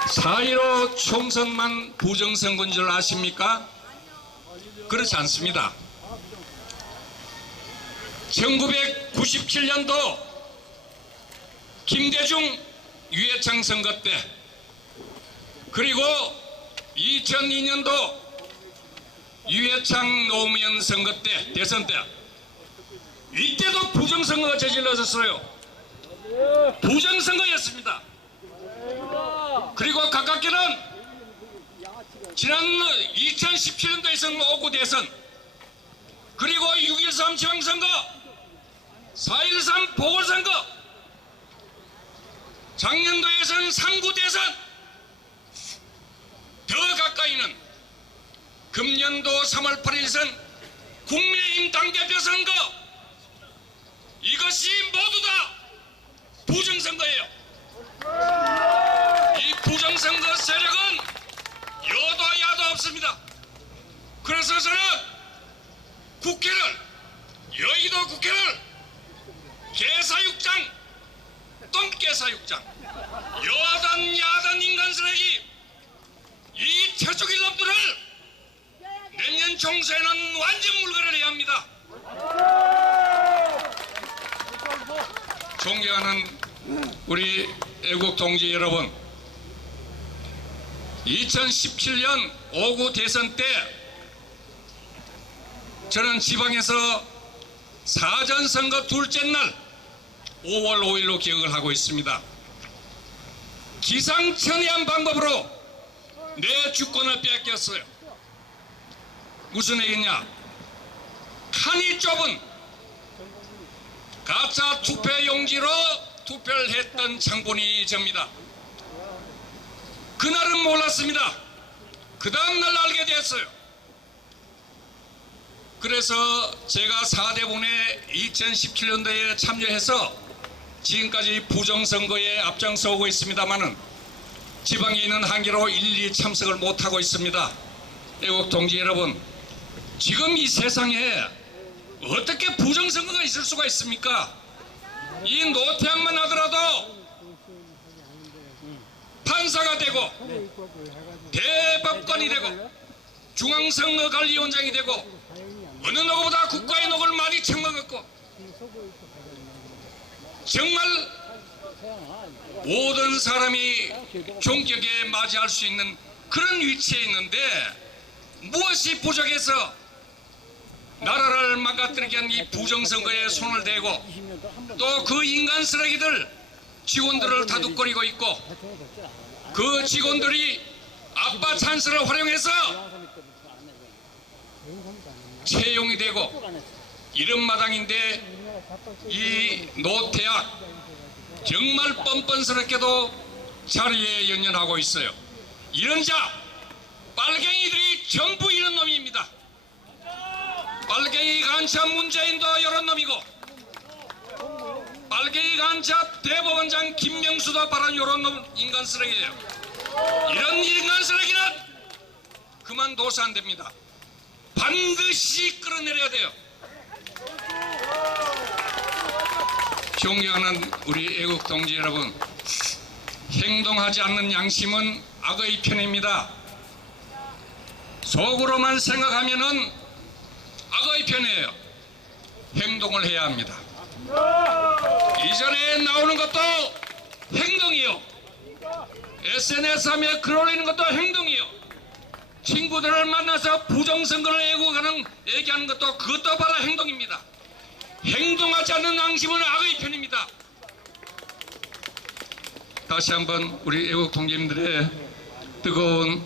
4.15 총선만 부정선거인 줄 아십니까? 그렇지 않습니다. 1997년도 김대중 유해창 선거 때, 그리고 2002년도 유해창 노무현 선거 때, 대선 때, 이때도 부정선거가 저질러졌어요. 부정선거였습니다. 그리고 가깝게는 지난 2017년도에선 5구 대선, 그리고 6.13 지방선거, 4.13 보궐선거, 작년도에선 3구 대선, 더 가까이는 금년도 3월 8일선 국민의힘 당대표 선거, 이것이 모두 다 부정선거예요. 이 부정선거 세력은 여도 야도 없습니다. 그래서 저는 국회를, 여의도 국회를 개사육장, 똥개사육장, 여당 야당 인간 쓰레기, 이 처죽일 놈들을 내년 총선에는 완전 물거리를 해야 합니다. 존경하는 우리 애국 동지 여러분, 2017년 5구 대선 때 저는 지방에서 사전선거 둘째 날 5월 5일로 기억을 하고 있습니다. 기상천외한 방법으로 내 주권을 뺏겼어요. 무슨 얘기냐? 칸이 좁은 가짜 투표용지로 투표를 했던 장본이 접니다. 그날은 몰랐습니다. 그 다음날 알게 됐어요. 그래서 제가 4대본에 2017년도에 참여해서 지금까지 부정선거에 앞장서고 있습니다마는 지방에 있는 한계로 일일이 참석을 못하고 있습니다. 애국 동지 여러분, 지금 이 세상에 어떻게 부정선거가 있을 수가 있습니까? 이 노태악만 하더라도 판사가 되고 대법관이 되고 중앙선거관리위원장이 되고 어느 누구보다 국가의 녹을 많이 처먹었고 정말 모든 사람이 존경에 맞이할 수 있는 그런 위치에 있는데 무엇이 부족해서 나라를 망가뜨리게 한 이 부정선거에 손을 대고 또 그 인간 쓰레기들 직원들을 다독거리고 있고 그 직원들이 아빠 찬스를 활용해서 채용이 되고 이런 마당인데 이 노태악 정말 뻔뻔스럽게도 자리에 연연하고 있어요. 이런 자 빨갱이들이 전부 이런 놈입니다. 빨갱이 간첩 문재인도 이런 놈이고 빨갱이 간첩 대법원장 김명수도 바로 이런 놈 인간 쓰레기예요. 이런 인간 쓰레기는 그만둬서 안 됩니다. 반드시 끌어내려야 돼요. 존경하는 우리 애국 동지 여러분, 행동하지 않는 양심은 악의 편입니다. 속으로만 생각하면은 악의 편이에요. 행동을 해야 합니다. 이전에 나오는 것도 행동이요. SNS 하며 글 올리는 것도 행동이요. 친구들을 만나서 부정선거를 얘기하는 것도 그것도 바로 행동입니다. 행동하지 않는 양심은 악의 편입니다. 다시 한번 우리 애국 동지님들의 뜨거운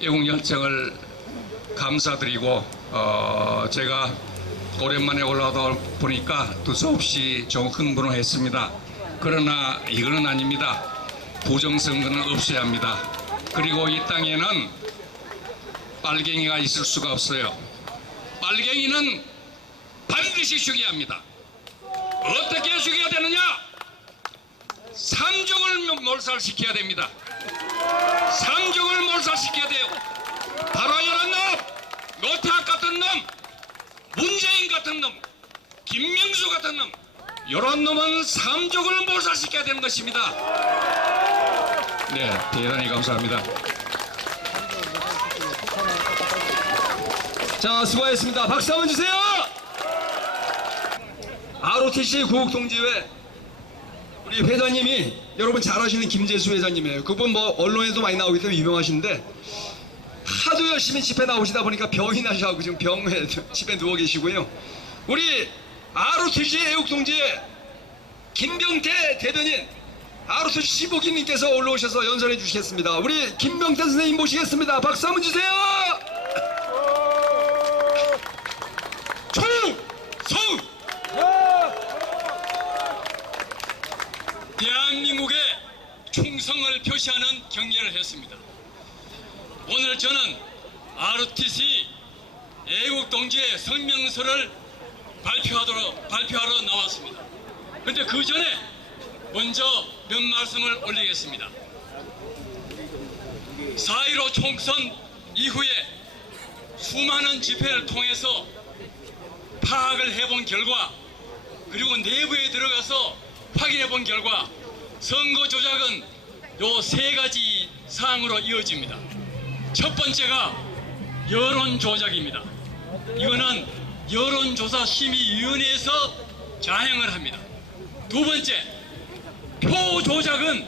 애국 열정을 감사드리고 제가 오랜만에 올라오다 보니까 두서없이 좀 흥분을 했습니다. 그러나 이거는 아닙니다. 부정선거는 없어야 합니다. 그리고 이 땅에는 빨갱이가 있을 수가 없어요. 빨갱이는 반드시 죽여야 합니다. 어떻게 죽여야 되느냐? 삼족을 몰살시켜야 됩니다. 삼족을 몰살시켜야 돼요. 바로 이런 놈, 노태학 같은 놈, 문재인 같은 놈, 김명수 같은 놈, 이런 놈은 삼족을 몰살시켜야 되는 것입니다. 네, 대단히 감사합니다. 자, 수고하셨습니다. 박수 한번 주세요. ROTC 구국동지회 우리 회장님이 여러분 잘 아시는 김재수 회장님이에요. 그분 뭐 언론에도 많이 나오기 때문에 유명하신데 하도 열심히 집회 나오시다 보니까 병이 나셔가지고 지금 병에 집에 누워 계시고요. 우리 ROTC 애국동지회 김병태 대변인 ROTC 15기님께서 올라오셔서 연설해 주시겠습니다. 우리 김병태 선생님 모시겠습니다. 박수 한번 주세요. 총성! 대한민국의 충성을 표시하는 경례를 했습니다. 오늘 저는 ROTC 애국동지회 성명서를 발표하러 나왔습니다. 그런데 그 전에 먼저 몇 말씀을 올리겠습니다. 4.15 총선 이후에 수많은 집회를 통해서 파악을 해본 결과, 그리고 내부에 들어가서 확인해 본 결과 선거 조작은 요 3가지 사항으로 이어집니다. 첫 번째가 여론 조작입니다. 이거는 여론조사심의위원회에서 자행을 합니다. 두 번째, 표 조작은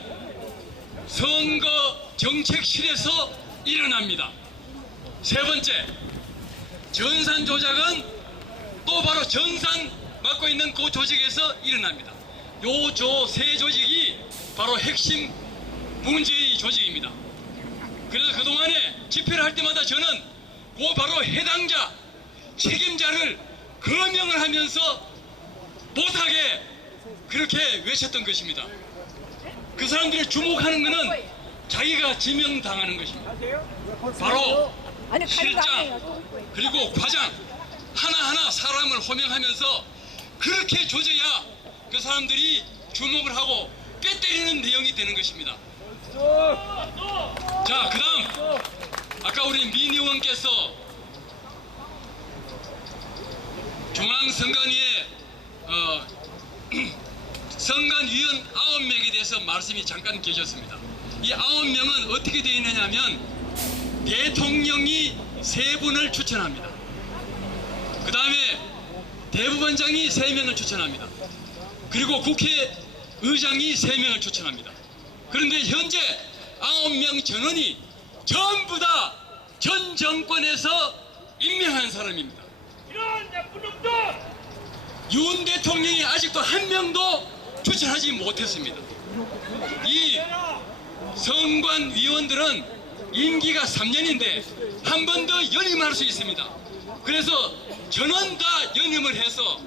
선거 정책실에서 일어납니다. 세 번째, 전산 조작은 또 바로 전산 맡고 있는 그 조직에서 일어납니다. 요 세 조직이 바로 핵심 문제의 조직입니다. 그래서 그동안에 집회를 할 때마다 저는 그 바로 해당자, 책임자를 거명을 하면서 못하게 그렇게 외쳤던 것입니다. 그 사람들이 주목하는 것은 자기가 지명당하는 것입니다. 바로 실장 그리고 과장 하나하나 사람을 호명하면서 그렇게 조져야 그 사람들이 주목을 하고 뼈 때리는 내용이 되는 것입니다. 자, 그 다음 아까 우리 민 의원께서 중앙선관위에 선관위원 9명에 대해서 말씀이 잠깐 계셨습니다. 이 9명은 어떻게 되어 있느냐 하면 대통령이 3분을 추천합니다. 그 다음에 대법원장이 3명을 추천합니다. 그리고 국회의장이 3명을 추천합니다. 그런데 현재 9명 전원이 전부 다 전 정권에서 임명한 사람입니다. 윤 대통령이 아직도 한 명도 추천하지 못했습니다. 이 선관위원들은 임기가 3년인데 한 번 더 연임할 수 있습니다. 그래서 전원 다 연임을 해서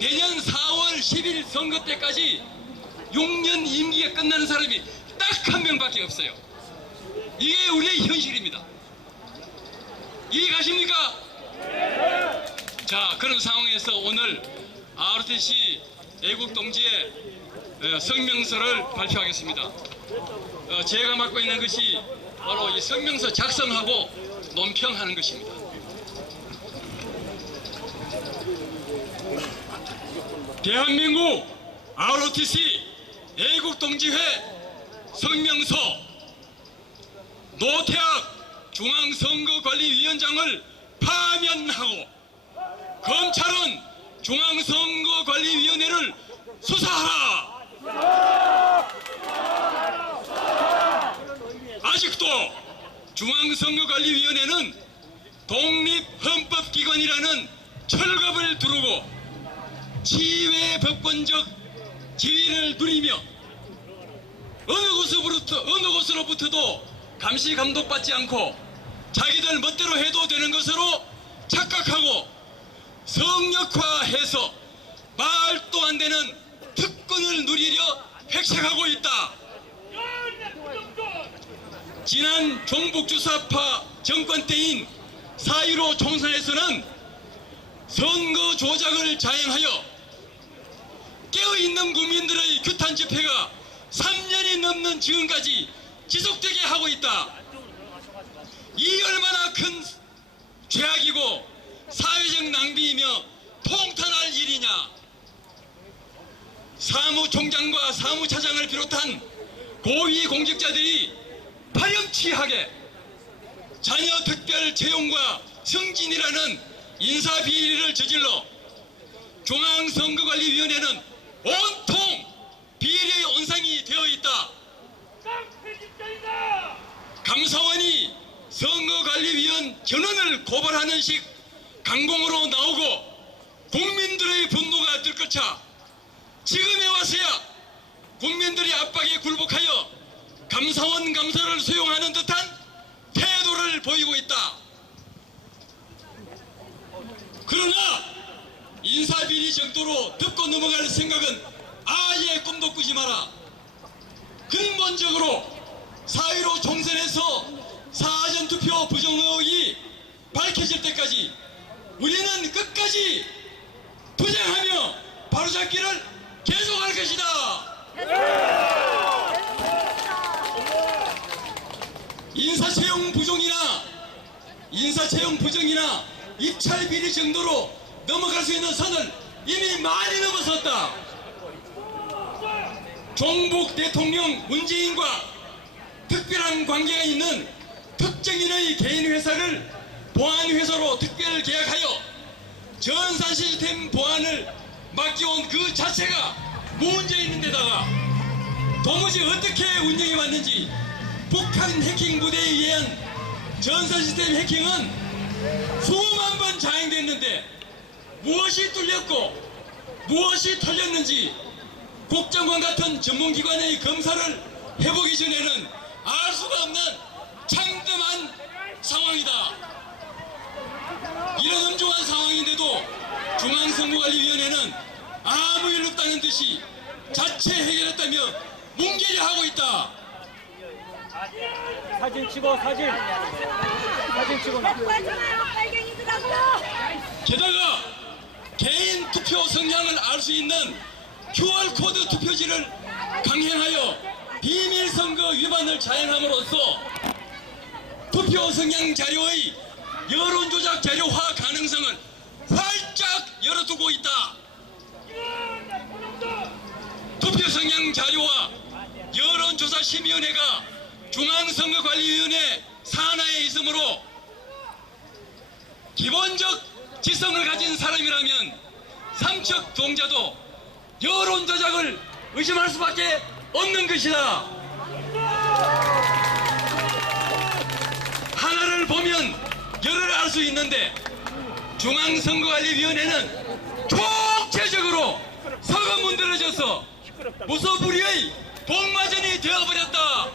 내년 4월 10일 선거 때까지 6년 임기가 끝나는 사람이 딱 한 명밖에 없어요. 이게 우리의 현실입니다. 이해가십니까? 자, 그런 상황에서 오늘 ROTC 애국동지회 성명서를 발표하겠습니다. 제가 맡고 있는 것이 바로 이 성명서 작성하고 논평하는 것입니다. 대한민국 ROTC 애국동지회 성명서 노태학 중앙선거관리위원장을 파면하고 검찰은 중앙선거관리위원회를 수사하라. 아직도 중앙선거관리위원회는 독립헌법기관이라는 철갑을 두르고 지휘의 법권적 지위를 누리며 어느 곳으로부터도 감시 감독받지 않고 자기들 멋대로 해도 되는 것으로 착각하고 성역화해서 말도 안 되는 특권을 누리려 획책하고 있다. 지난 종북주사파 정권 때인 4.15 총선에서는 선거 조작을 자행하여 깨어있는 국민들의 규탄 집회가 3년이 넘는 지금까지 지속되게 하고 있다. 이 얼마나 큰 죄악이고 사회적 낭비이며 통탄할 일이냐. 사무총장과 사무차장을 비롯한 고위 공직자들이 파렴치하게 자녀 특별 채용과 승진이라는 인사비리를 저질러 중앙선거관리위원회는 온통 비리의 온상이 되어 있다. 감사원이 선거관리위원 전원을 고발하는 식 강공으로 나오고 국민들의 분노가 들끓자 지금에 와서야 국민들의 압박에 굴복하여 감사원 감사를 수용하는 듯한 태도를 보이고 있다. 그러나 인사비리 정도로 덮고 넘어갈 생각은 아예 꿈도 꾸지 마라. 근본적으로 4.15 총선에서 사전투표 부정 의혹이 밝혀질 때까지 우리는 끝까지 투쟁하며 바로잡기를 계속할 것이다. 인사채용 부정이나 입찰 비리 정도로 넘어갈 수 있는 선을 이미 많이 넘어섰다. 종북 대통령 문재인과 특별한 관계가 있는 특정인의 개인 회사를 보안회사로 특별 계약하여 전산 시스템 보안을 맡겨온 그 자체가 문제 있는 데다가 도무지 어떻게 운영이 왔는지 북한 해킹 부대에 의한 전산 시스템 해킹은 수만 번 자행됐는데 무엇이 뚫렸고 무엇이 털렸는지 국정원 같은 전문기관의 검사를 해보기 전에는 알 수가 없는 참담한 상황이다. 이런 엄중한 상황인데도 중앙선거관리위원회는 아무 일 없다는 듯이 자체 해결했다며 뭉개려 하고 있다. 사진 찍어 사진 찍어 게다가 개인 투표 성향을 알 수 있는 QR코드 투표지를 강행하여 비밀선거 위반을 자행함으로써 투표 성향 자료의 여론조작 자료화 가능성을 활짝 열어두고 있다. 투표 성향 자료와 여론조사심의위원회가 중앙선거관리위원회 산하에 있으므로 기본적 지성을 가진 사람이라면 삼척 동자도 여론조작을 의심할 수밖에 없는 것이다. 하나를 보면 열을 알 수 있는데 중앙선거관리위원회는 총체적으로 서거문드러져서 무소불위의 복마전이 되어버렸다.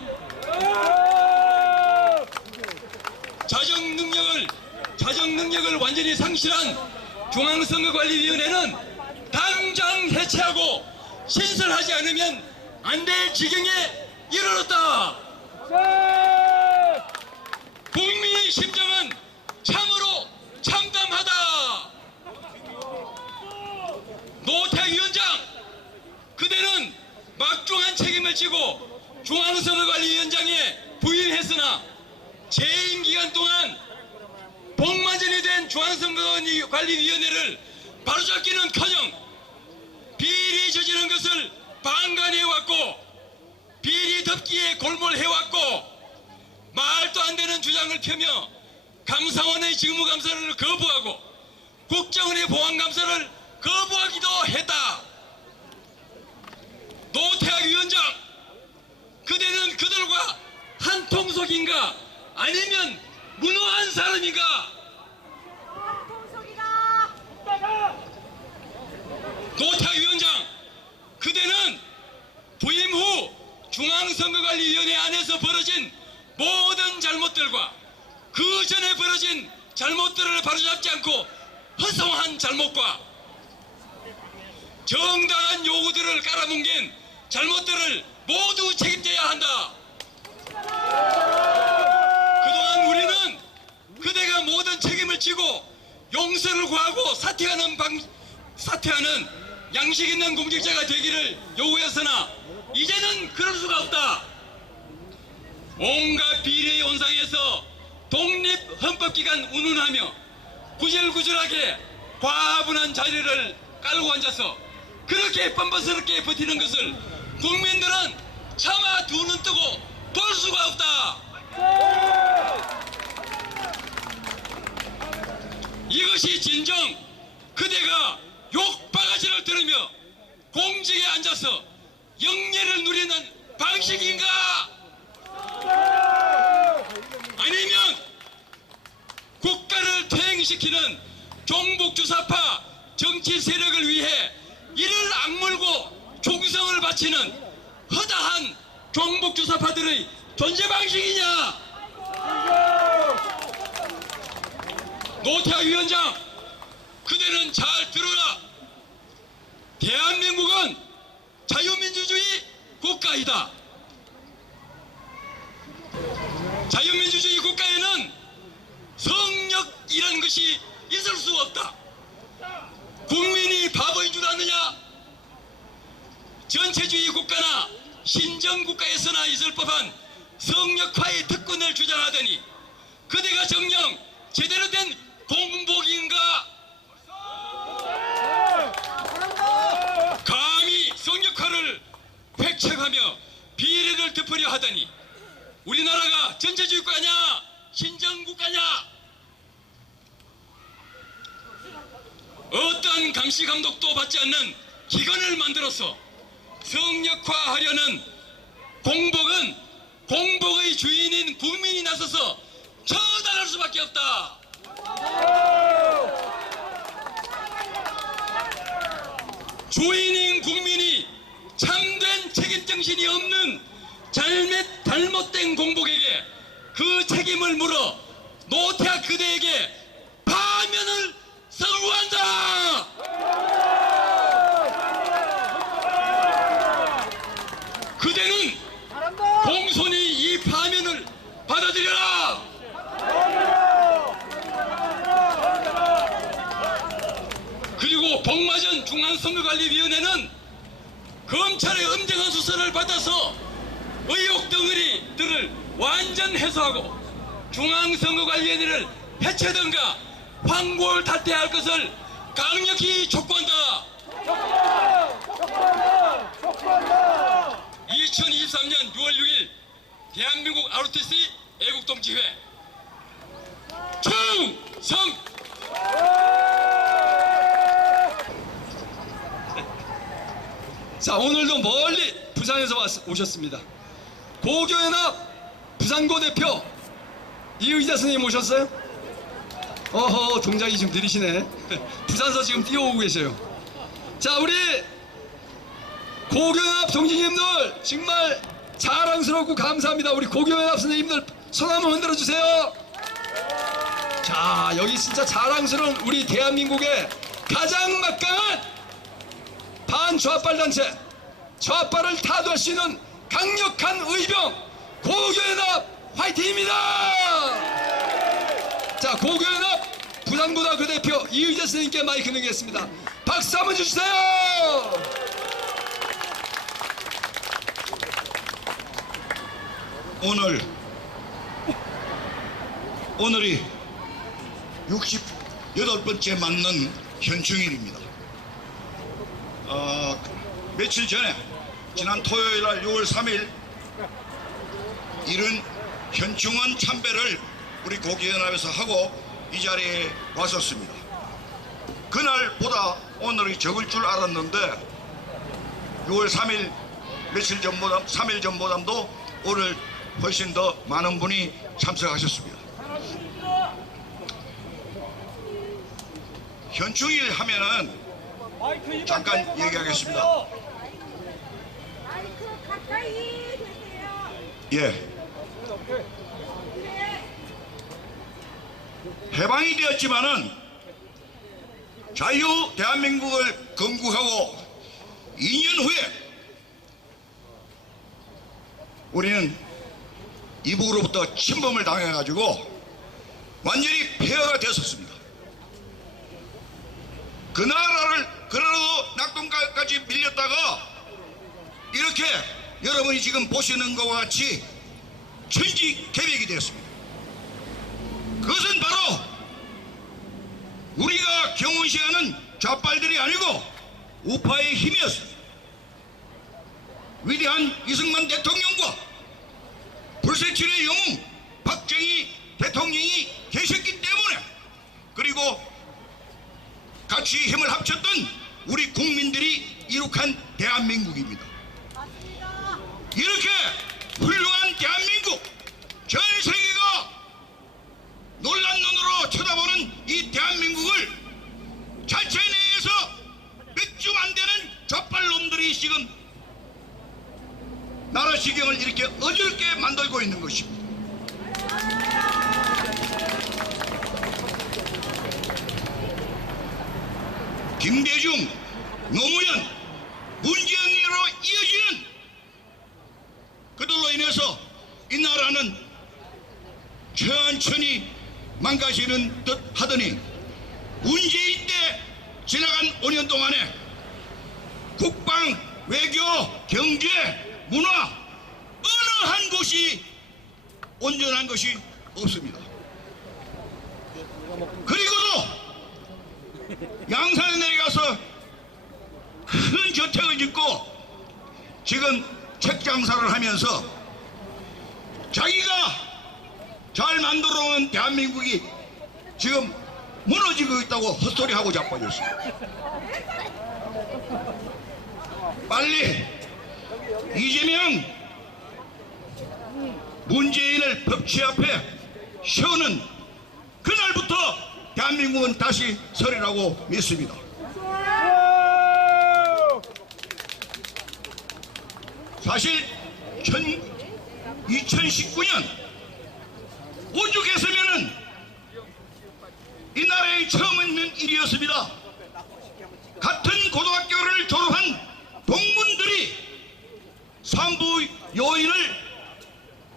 자정 능력을 완전히 상실한 중앙선거관리위원회는 당장 해체하고 신설하지 않으면 안 될 지경에 이르렀다. 국민의 심정은 참으로 참담하다. 노태우 위원장, 그대는 막중한 책임을 지고 중앙선거관리위원장에 부임했으나 재임 기간 동안 복마전이 된 중앙선거관리위원회를 바로잡기는커녕 비리 저지른 것을 방관해왔고 비리 덮기에 골몰해왔고 말도 안 되는 주장을 펴며 감사원의 직무감사를 거부하고 국정원의 보안감사를 거부하기도 했다. 노태우 위원장, 그대는 그들과 한 통속인가 아니면 무노한 사람인가? 노태우 위원장, 그대는 부임 후 중앙선거관리위원회 안에서 벌어진 모든 잘못들과 그 전에 벌어진 잘못들을 바로잡지 않고 허송한 잘못과 정당한 요구들을 깔아뭉갠 잘못들을 모두 책임져야 한다. 그동안 우리는 그대가 모든 책임을 지고 용서를 구하고 사퇴하는 양식 있는 공직자가 되기를 요구했으나 이제는 그럴 수가 없다. 온갖 비리의 온상에서 독립헌법기관 운운하며 구질구질하게 과분한 자리를 깔고 앉아서 그렇게 뻔뻔스럽게 버티는 것을 국민들은 차마 두 눈 뜨고 볼 수가 없다. 이것이 진정 그대가 욕바가지를 들으며 공직에 앉아서 영예를 누리는 방식인가? 아니면 국가를 퇴행시키는 종북주사파 정치 세력을 위해 이를 악물고 충성을 바치는 허다한 종북주사파들의 존재 방식이냐? 노태하 위원장, 그대는 잘 들어라. 대한민국은 자유민주주의 국가이다. 자유민주주의 국가에는 성역이라는 것이 있을 수 없다. 국민이 바보인 줄 아느냐? 전체주의 국가나 신정국가에서나 있을 법한 성역화의 특권을 주장하더니 그대가 정녕 제대로 된 공복인가? 감히 성역화를 획책하며 비리를 덮으려 하더니 우리나라가 전체주의 국가냐 신정국가냐? 어떠한 감시 감독도 받지 않는 기관을 만들어서 성역화하려는 공복의 주인인 국민이 나서서 처단할 수밖에 없다. 주인인 국민이 참된 책임정신이 없는 잘못된 공복에게 그 책임을 물어 노태하 그대에게 파면을 선고한다. 그대는 공손히 이 파면을 받아들여라. 그리고 복마전 중앙선거관리위원회는 검찰의 엄정한 수사를 받아서 의혹 덩어리들을 완전 해소하고 중앙선거관리위원회를 해체든가 황고를 탈퇴할 것을 강력히 촉구한다. 2023년 6월 6일 대한민국 ROTC 애국동지회 충성! 자, 오늘도 멀리 부산에서 오셨습니다. 고교연합 부산고 대표 이의자 선생님 오셨어요? 어허, 동작이 좀 느리시네. 부산서 지금 뛰어오고 계세요. 자, 우리 고교연합 동지님들 정말 자랑스럽고 감사합니다. 우리 고교연합 선생님들 손 한번 흔들어 주세요. 자, 여기 진짜 자랑스러운 우리 대한민국의 가장 막강한 반좌빨 단체, 좌빨을 타도할 수 있는 강력한 의병 고교연합 화이팅입니다. 자, 고교연합 부산고등학교 대표 이의자 선생님께 마이크 넘기겠습니다. 박수 한번 주세요. 오늘이 68번째 맞는 현충일입니다. 며칠 전에 지난 토요일 날 6월 3일 이른 현충원 참배를 우리 고교연합에서 하고 이 자리에 왔었습니다. 그날보다 오늘이 적을 줄 알았는데 6월 3일 며칠 전보다 3일 전보다도 오늘 훨씬 더 많은 분이 참석하셨습니다. 현충일 하면은 잠깐 얘기하겠습니다. 마이크 가까이 대세요. 예. 해방이 되었지만은 자유 대한민국을 건국하고 2년 후에 우리는 이북으로부터 침범을 당해가지고 완전히 폐허가 됐었습니다. 그 나라를 그러도 낙동강까지 밀렸다가 이렇게 여러분이 지금 보시는 것과 같이 천지개벽이 되었습니다. 그것은 바로 우리가 경운시하는 좌빨들이 아니고 우파의 힘이었습니다. 위대한 이승만 대통령과 불세출의 영웅 박정희 대통령이 계셨기 때문에, 그리고 같이 힘을 합쳤던 우리 국민들이 이룩한 대한민국입니다. 이렇게 훌륭한 대한민국, 전 세계가 놀란 눈으로 쳐다보는 이 대한민국을 자체 내에서 몇 중 안 되는 좌빨놈들이 지금 나라 시경을 이렇게 어지럽게 만들고 있는 것입니다. 김대중, 노무현, 문재인으로 이어지는 그들로 인해서 이 나라는 천천히 망가지는 듯 하더니 문재인 때 지나간 5년 동안에 국방, 외교, 경제, 문화 어느 한 곳이 온전한 것이 없습니다. 그리고도 양산에 내려가서 큰 저택을 짓고 지금 책장사를 하면서 자기가 잘 만들어 온 대한민국이 지금 무너지고 있다고 헛소리하고 자빠졌습니다. 빨리 이재명, 문재인을 법치 앞에 세우는 그날부터 대한민국은 다시 서리라고 믿습니다. 사실 2019년 오죽했으면은 이 나라에 처음 있는 일이었습니다. 같은 고등학교를 졸업한 동문들이 산부 요인을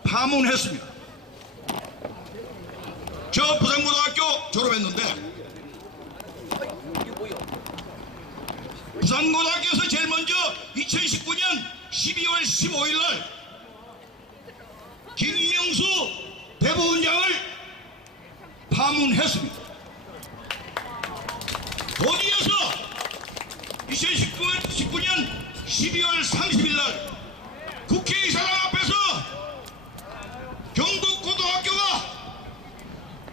파문했습니다. 저 부산고등학교 졸업했는데 부산고등학교에서 제일 먼저 2019년 12월 15일 날 김명수 대법원장을 파문했습니다. 거기에서 2019년 12월 30일 날 국회의사당 앞에서 경북고등학교가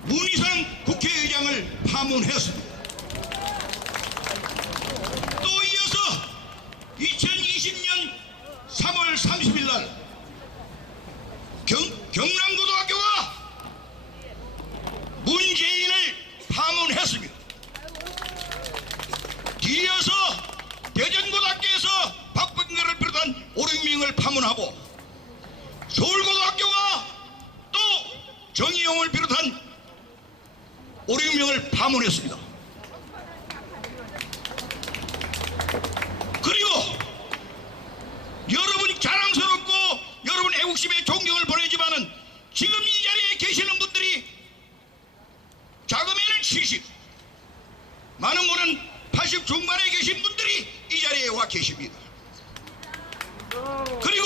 문희상 국회의장을 파문했습니다. 또 이어서 2020년 3월 30일 날 경남고등학교가 문재인을 파문했습니다. 뒤이어서 대전고등학교에서 박범계를 비롯한 5, 6명을 파문하고 서울고등학교가 또 정의용을 비롯한 5, 6명을 파문했습니다. 그리고 여러분 자랑스럽고 여러분 애국심에 존경을 보내지만은 지금 이 자리에 계시는 분들이 작으면은 70, 많은 분은 80 중반에 계신 분들이 이 자리에 와 계십니다. 그리고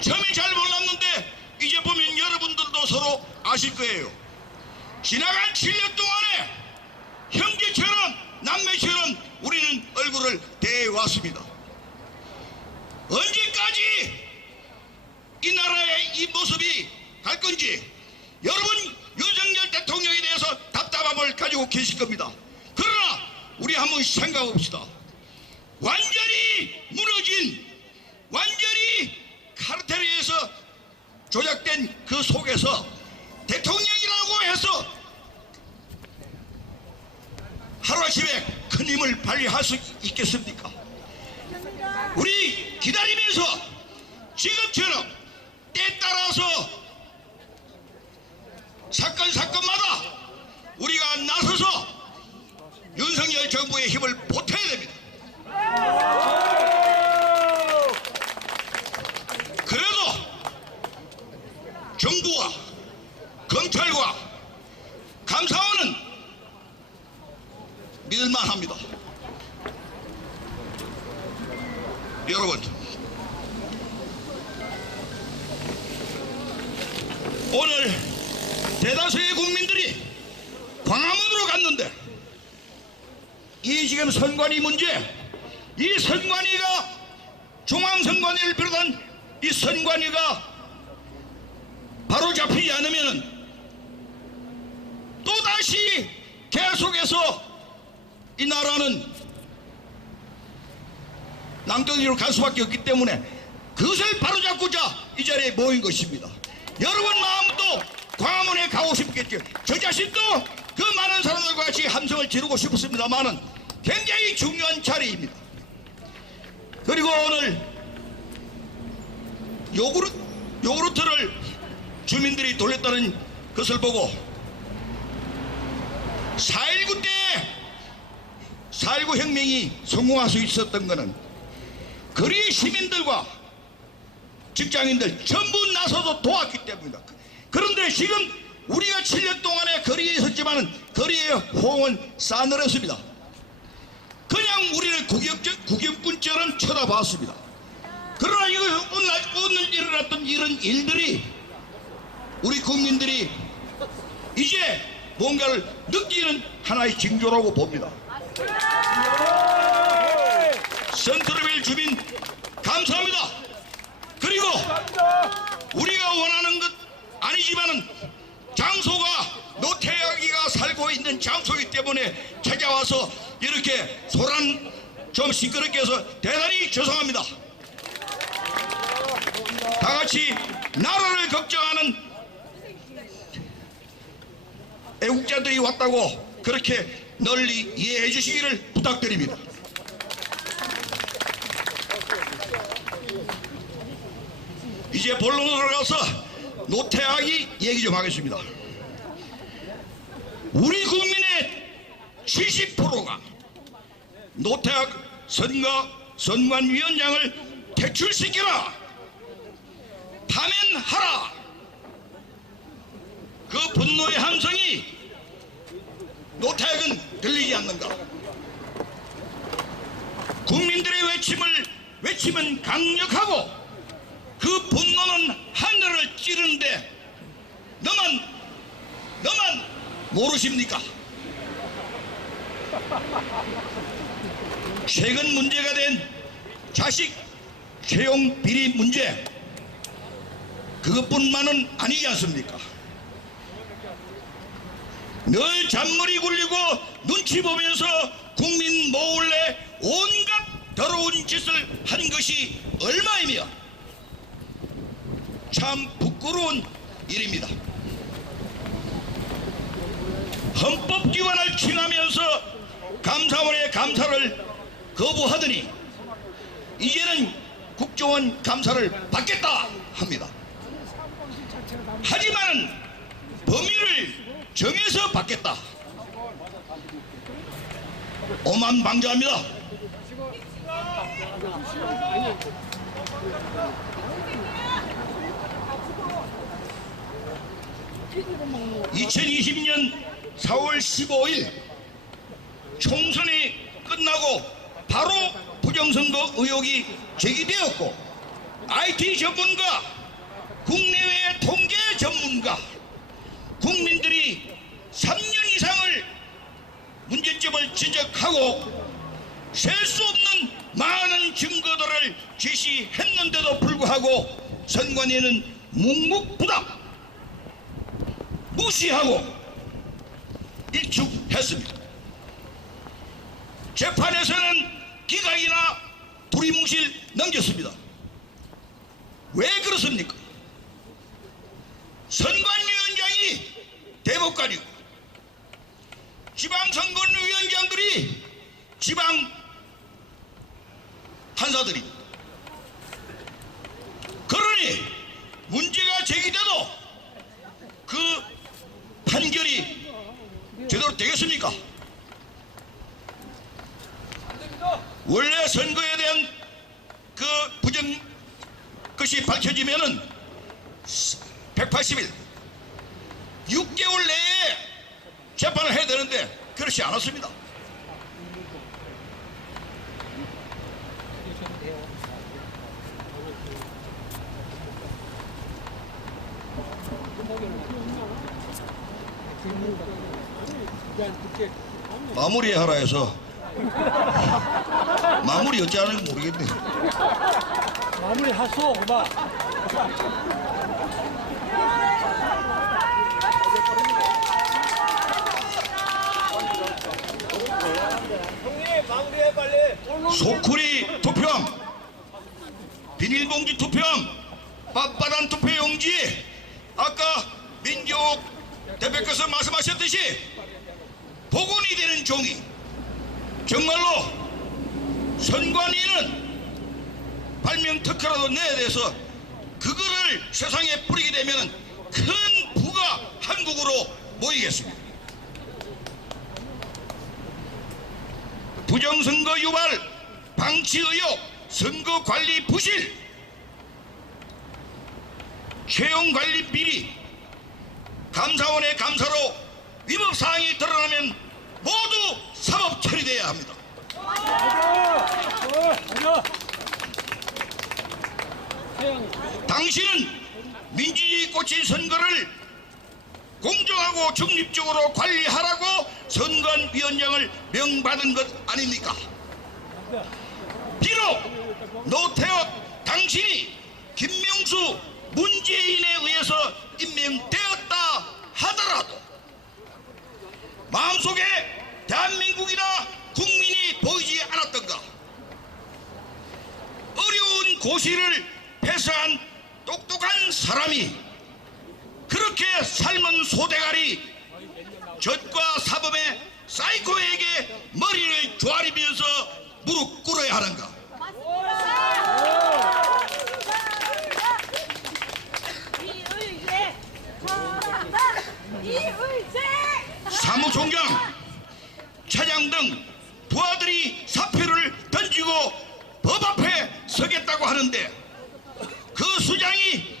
처음에 잘 몰랐는데 이제 보면 여러분들도 서로 아실 거예요. 지나간 7년 동안에 형제처럼 남매처럼 우리는 얼굴을 대해왔습니다. 언제까지 이 나라의 이 모습이 갈 건지 여러분 윤석열 대통령에 대해서 답답함을 가지고 계실 겁니다. 그러나 우리 한번 생각해 봅시다. 완전히 무너진, 완전히 카르텔에 의해서 조작된 그 속에서 대통령이라고 해서 하루아침에 큰 힘을 발휘할 수 있겠습니까? 우리 기다리면서 지금처럼 때 따라서 사건마다 우리가 나서서 만합니다. 여러분, 오늘 대다수의 국민들이 광화문으로 갔는데 이 지금 선관위 문제, 이 선관위가 중앙선관위를 비롯한 이 선관위가 바로 잡히지 않으면 또다시 계속해서 이 나라는 낭떠러지로 갈 수밖에 없기 때문에 그것을 바로잡고자 이 자리에 모인 것입니다. 여러분 마음도 광화문에 가고 싶겠죠. 저 자신도 그 많은 사람들과 같이 함성을 지르고 싶었습니다만은 굉장히 중요한 자리입니다. 그리고 오늘 요구르트를 주민들이 돌렸다는 것을 보고 4.19 때 4.19 혁명이 성공할 수 있었던 것은 거리 시민들과 직장인들 전부 나서서 도왔기 때문입니다. 그런데 지금 우리가 7년 동안에 거리에 있었지만 거리의 호응은 싸늘했습니다. 그냥 우리를 구경꾼처럼 쳐다봤습니다. 그러나 오늘 일어났던 이런 일들이 우리 국민들이 이제 뭔가를 느끼는 하나의 징조라고 봅니다. 센트럴빌 주민 감사합니다. 그리고 우리가 원하는 것 아니지만은 장소가 노태악이가 살고 있는 장소이기 때문에 찾아와서 이렇게 소란 좀 시끄럽게 해서 대단히 죄송합니다. 다 같이 나라를 걱정하는 애국자들이 왔다고 그렇게 널리 이해해 주시기를 부탁드립니다. 이제 본론으로 들어가서 노태악이 얘기 좀 하겠습니다. 우리 국민의 70%가 노태악 선관위원장을 퇴출시켜라, 파면하라, 그 분노의 함성이 노태악은 들리지 않는가? 국민들의 외침은 강력하고 그 분노는 하늘을 찌르는데 너만 모르십니까? 최근 문제가 된 자식 채용 비리 문제, 그것뿐만은 아니지 않습니까? 늘 잔머리 굴리고 눈치 보면서 국민 몰래 온갖 더러운 짓을 한 것이 얼마이며 참 부끄러운 일입니다. 헌법기관을 지나면서 감사원의 감사를 거부하더니 이제는 국정원 감사를 받겠다 합니다. 하지만 범위를 정해서 받겠다. 오만방자합니다. (2020년 4월 15일) 총선이 끝나고 바로 부정선거 의혹이 제기되었고 IT 전문가, 국내외 통계 전문가, 국민들이 3년 이상을 문제점을 지적하고 셀 수 없는 많은 증거들을 제시했는데도 불구하고 선관위는 묵묵부답 무시하고 일축했습니다. 재판에서는 기각이나 두리뭉실 넘겼습니다. 왜 그렇습니까? 선관위원장이 대법관이고 지방선관위원장들이 지방 판사들입니다. 그러니 문제가 제기돼도 그 판결이 제대로 되겠습니까? 원래 선거에 대한 그 부정 것이 밝혀지면은 180일 6개월 내에 재판을 해야 되는데 그렇지 않았습니다. 마무리하라 해서 마무리 어찌 하는지 모르겠네. 마무리 하소 그만. 형님 마무리해 빨리. 소쿠리 투표함, 비닐봉지 투표함, 빳빳한 투표용지, 아까 민교욱 대표께서 말씀하셨듯이 복원이 되는 종이, 정말로 선관위는 발명 특허라도 내야 돼서 그거를 세상에 뿌리게 되면 큰 부가 한국으로 모이겠습니다. 부정선거 유발, 방치 의혹, 선거 관리 부실, 채용 관리 비리, 감사원의 감사로 위법 사항이 드러나면 모두 사법 처리돼야 합니다. 당신은 민주주의 꽂힌 선거를 공정하고 중립적으로 관리하라고 선관위원장을 명받은 것 아닙니까? 비록 노태욱 당신이 김명수 문재인에 의해서 임명되었다 하더라도 마음속에 대한민국이나 국민이 보이지 않았던가? 어려운 고시를 패스한 똑똑한 사람이 그렇게 삶은 소대가리 젖과 사범의 사이코에게 머리를 조아리면서 무릎 꿇어야 하는가? 사무총장, 차장 등 부하들이 사표를 던지고 법 앞에 서겠다고 하는데 그 수장이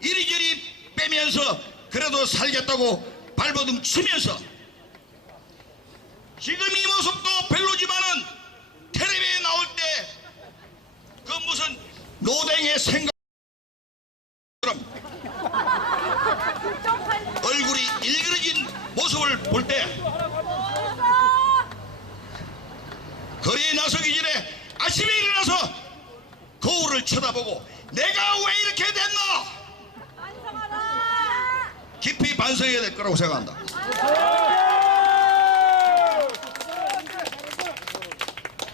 이리저리 빼면서 그래도 살겠다고 발버둥 치면서 지금 이 모습도 별로지만은 텔레비에 나올 때 그 무슨 노댕의 생각처럼 얼굴이 일그러진 모습을 볼 때 거리에 나서기 전에 아침에 일어나서 거울을 쳐다보고 내가 왜 이렇게 됐나 깊이 반성해야 될 거라고 생각한다.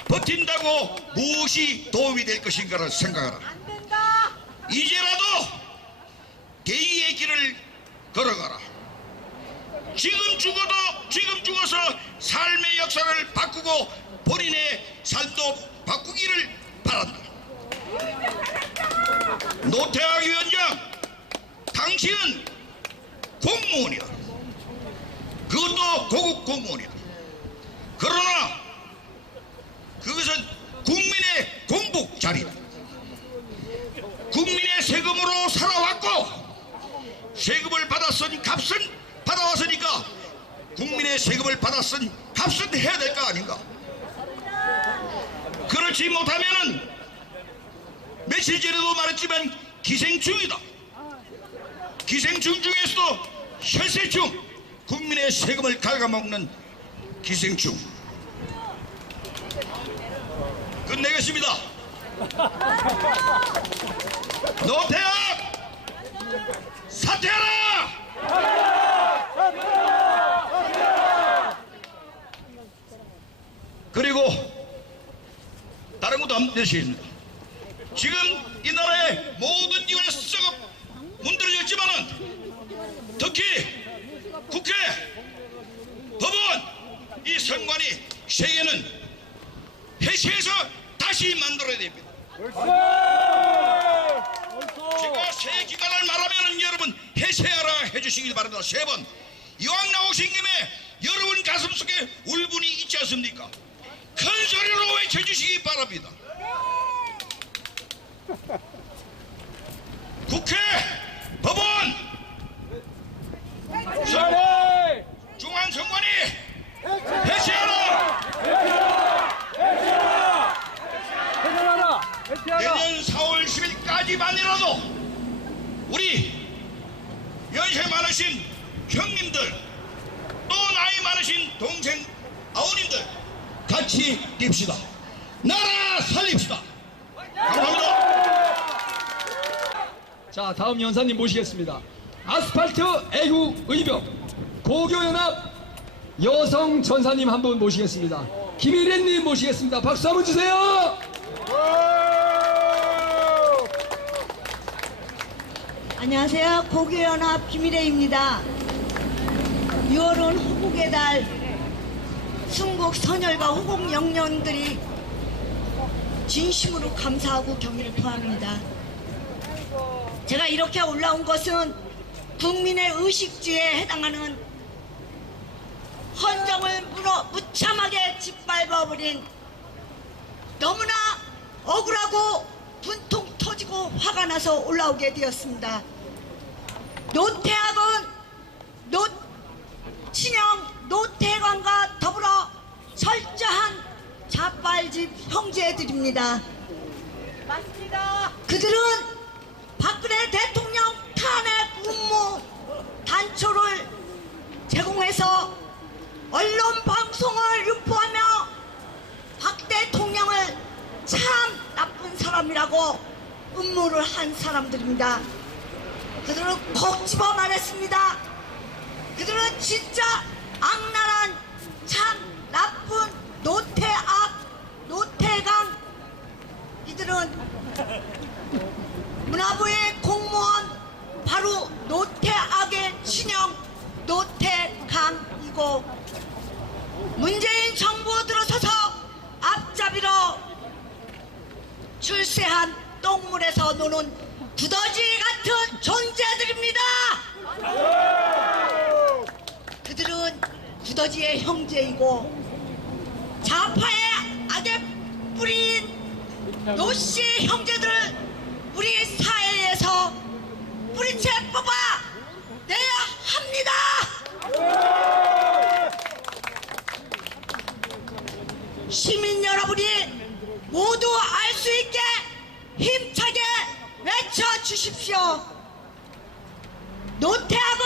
버틴다고 무엇이 도움이 될 것인가를 생각하라. 이제라도 대의의 길을 걸어가라. 지금 죽어서 삶의 역사를 바꾸고 본인의 삶도 바꾸기를 바란다. 노태학 위원장, 당신은 공무원이야. 그것도 고급 공무원이야. 그러나 그것은 국민의 공복 자리다. 국민의 세금으로 살아왔고 세금을 받았으니 값은 받아왔으니까 국민의 세금을 받았으니 값은 해야 될 거 아닌가? 그렇지 못하면은 며칠 전에도 말했지만 기생충이다. 기생충 중에서도 혈세충, 국민의 세금을 갉아먹는 기생충. 끝내겠습니다. 노태학 사퇴하라! 그리고 다른 것도 안 되십니다. 지금 이 나라의 모든 기관이 썩어 문드러졌지만은 특히 국회, 법원, 이 선관위 세계는 해체해서 다시 만들어야 됩니다. 제가 새 기간을 말하면 여러분 해체하라 해주시길 바랍니다. 3번. 이왕 나오신 김에 여러분 가슴속에 울분이 있지 않습니까? 큰 소리로 외쳐주시기 바랍니다. 국회, 법원, 중앙선관위 해체하라! 내년 4월 10일까지만이라도 우리 연세 많으신 형님들, 또 나이 많으신 동생 아우님들 같이 뜁시다. 나라 살립시다. 감사합니다. 자, 다음 연사님 모시겠습니다. 아스팔트 애국 의병 고교연합 여성 전사님 한 분 모시겠습니다. 김일혜님 모시겠습니다. 박수 한번 주세요. 안녕하세요. 고교연합 김일혜입니다. 6월은 호국의 달, 순국 선열과 호국 영령들이 진심으로 감사하고 경의를 표합니다. 제가 이렇게 올라온 것은 국민의 의식주에 해당하는 헌정을 무참하게 짓밟아버린 너무나 억울하고 분통 터지고 화가 나서 올라오게 되었습니다. 노태학은 친형 노태관과 더불어 철저한 자빨집 형제들입니다. 맞습니다. 그들은 박근혜 대통령 탄핵 음모 단초를 제공해서 언론 방송을 유포하며 박 대통령을 참 나쁜 사람이라고 음모를 한 사람들입니다. 그들은 콕 집어 말했습니다. 그들은 진짜 악랄한 참 나쁜 노태강 이들은 문화부의 공무원 바로 노태악의 친형 노태강이고 문재인 정부 들어서서 앞잡이로 출세한 똥물에서 노는 두더지 같은 존재들입니다. 그들은 두더지의 형제이고 좌파의 악에 뿌린 노씨의 형제들을 우리 사회에서 뿌리채 뽑아 내야 합니다. 시민 여러분이 모두 알 수 있게 힘차게 외쳐주십시오. 노태악은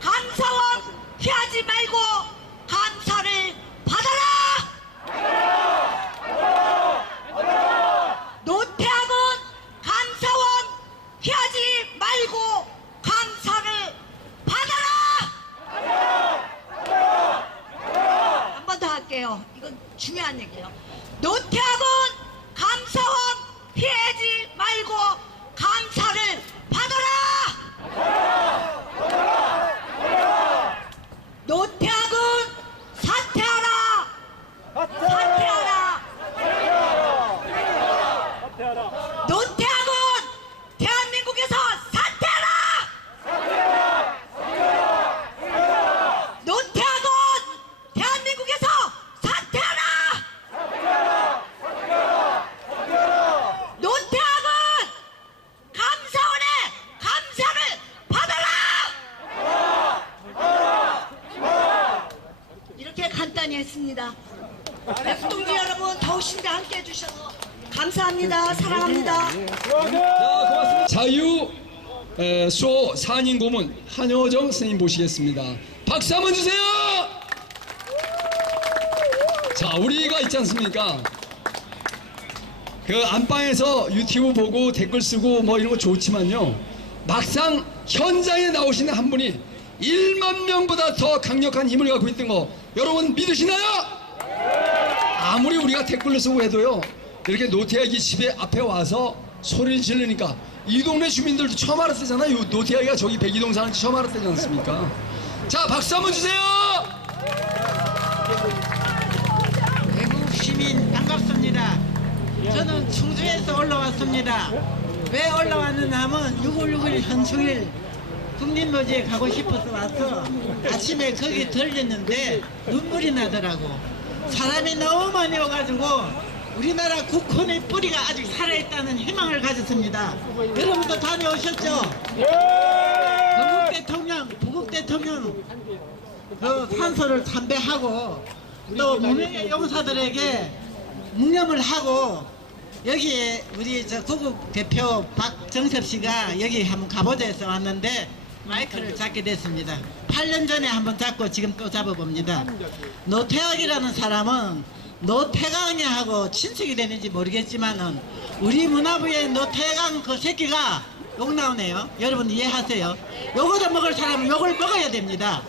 감사원 피하지 말고 감사를 받아라. 노태악은 감사원 피하지 말고 감사를 받아라. 한 번 더 할게요. 이건 중요한 얘기예요. 노태악은 감사원 피하지 말고 감사를 받아라. 노태악은 사퇴하라. 사퇴하라. 노태악은 대한민국에서 사퇴하라. 노태악은 대한민국에서 사퇴하라. 노태악은 감사원의 감사를 받아라. 이렇게 간단히 했습니다. 백동지 여러분 더우신데 함께 해주셔서 감사합니다. 사랑합니다. 자, 고맙습니다. 자유 수호 산인 고문 한효정 선생님 모시겠습니다. 박수 한번 주세요. 자, 우리가 있지 않습니까? 그 안방에서 유튜브 보고 댓글 쓰고 뭐 이런 거 좋지만요, 막상 현장에 나오시는 한 분이 1만 명보다 더 강력한 힘을 갖고 있던 거 여러분 믿으시나요? 아무리 우리가 댓글을 쓰고 해도요, 이렇게 노태악이 집에 앞에 와서 소리를 지르니까 이 동네 주민들도 처음 알았다잖아요. 노태악이가 저기 백이동 사는지 처음 알았다지 않습니까? 자, 박수 한번 주세요. 대구 시민 반갑습니다. 저는 충주에서 올라왔습니다. 왜 올라왔느냐 하면 6.16 현충일 국립묘지에 가고 싶어서 와서 아침에 거기 들렸는데 눈물이 나더라고. 사람이 너무 많이 와가지고 우리나라 국헌의 뿌리가 아직 살아있다는 희망을 가졌습니다. 여러분도 다녀오셨죠? 건국 대통령, 부국 대통령 그 산소를 참배하고 또 무명의 용사들에게 묵념을 하고 여기에 우리 저 구국 대표 박정섭 씨가 여기 한번 가보자 해서 왔는데 마이크를 잡게 됐습니다. 8년 전에 한번 잡고 지금 또 잡아봅니다. 노태악이라는 사람은 노태강이하고 친척이 되는지 모르겠지만은 우리 문화부의 노태강 그 새끼가 욕 나오네요. 여러분 이해하세요. 요거도 먹을 사람은 욕을 먹어야 됩니다.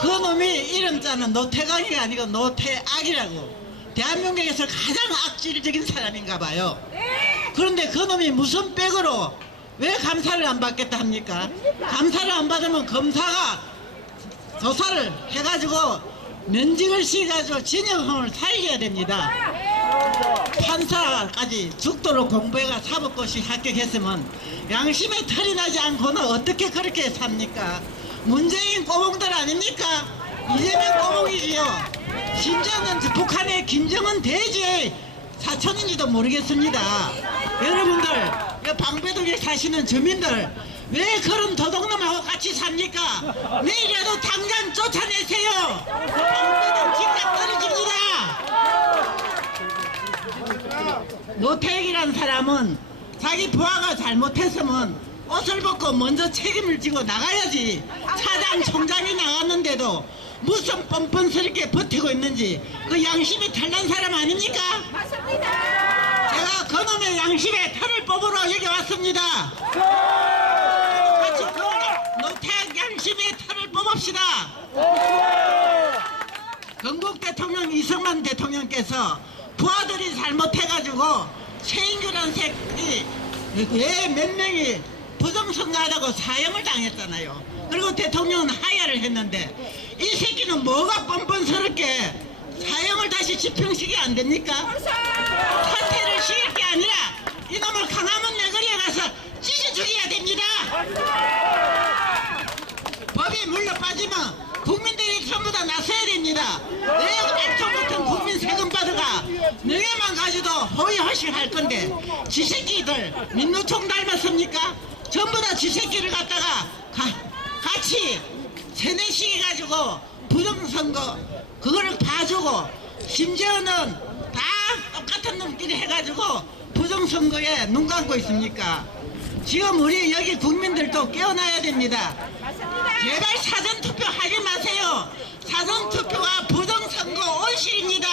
그 놈이 이름 자는 노태강이가 아니고 노태악이라고. 대한민국에서 가장 악질적인 사람인가 봐요. 그런데 그 놈이 무슨 백으로 왜 감사를 안 받겠다 합니까? 감사를 안 받으면 검사가 조사를 해가지고 면직을 시켜가지고 진영형을 살려야 됩니다. 판사까지 죽도록 공부해가 사법고시 합격했으면 양심에 털이 나지 않고는 어떻게 그렇게 삽니까? 문재인 꼬봉들 아닙니까? 이재명 꼬봉이지요. 심지어는 북한의 김정은 대지의 사촌인지도 모르겠습니다. 여러분들 방배동에 사시는 주민들 왜 그런 도둑놈하고 같이 삽니까? 내일이라도 당장 쫓아내세요. 방배동 집값 떨어집니다. 노태익이라는 사람은 자기 부하가 잘못했으면 옷을 벗고 먼저 책임을 지고 나가야지. 차장 총장이 나갔는데도 무슨 뻔뻔스럽게 버티고 있는지 그 양심이 털난 사람 아닙니까? 맞습니다. 제가 그놈의 양심에 털을 뽑으러 여기 왔습니다. 같이 노태악 양심에 털을 뽑읍시다. 건국 대통령 이승만 대통령께서 부하들이 잘못해가지고 최인규라는 새끼 왜 몇 명이 부정선거하다고 사형을 당했잖아요. 그리고 대통령은 하야를 했는데 이 새끼는 뭐가 뻔뻔스럽게 사형을 다시 집행시키기 안 됩니까? 사퇴를 시킬 게 아니라 이놈을 강화문 내거리에 가서 찢어 죽여야 됩니다. 법이 물러 빠지면 국민들이 전부 다 나서야 됩니다. 내 애통 같은 국민 세금 받아가 명예만 가지고 호의호식 할 건데 지 새끼들 민노총 닮았습니까? 전부 다 지 새끼를 갖다가 같이 세뇌시켜 가지고 부정선거 그거를 봐주고 심지어는 다 똑같은 놈끼리 해가지고 부정선거에 눈 감고 있습니까? 지금 우리 여기 국민들도 깨어나야 됩니다. 제발 사전투표 하지 마세요. 사전투표가 부정선거 온실입니다.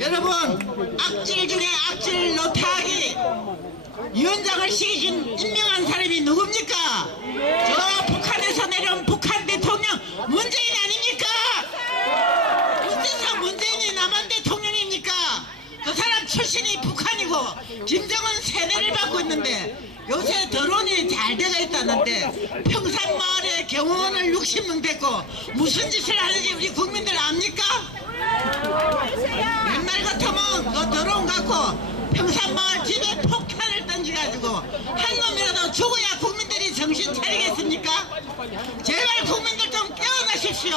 여러분 악질 중에 악질 노태악이 위원장을 시키신 임명한 사람이 누굽니까? 저 북한에서 내려온 북한 대통령 문재인 아닙니까? 어째서 문재인이 남한 대통령입니까? 그 사람 출신이 북한이고 김정은 세뇌를 받고 있는데 요새 드론이 잘 돼가 있다는데 평산마을에 경호원을 60명 됐고 무슨 짓을 하는지 우리 국민들 압니까? 옛날 같으면 그 드론 갖고 평산마을 집에 폭탄을 던져가지고 한 놈이라도 죽어야 국민들이 정신 차리겠습니까? 제발 국민들 좀 깨어나십시오.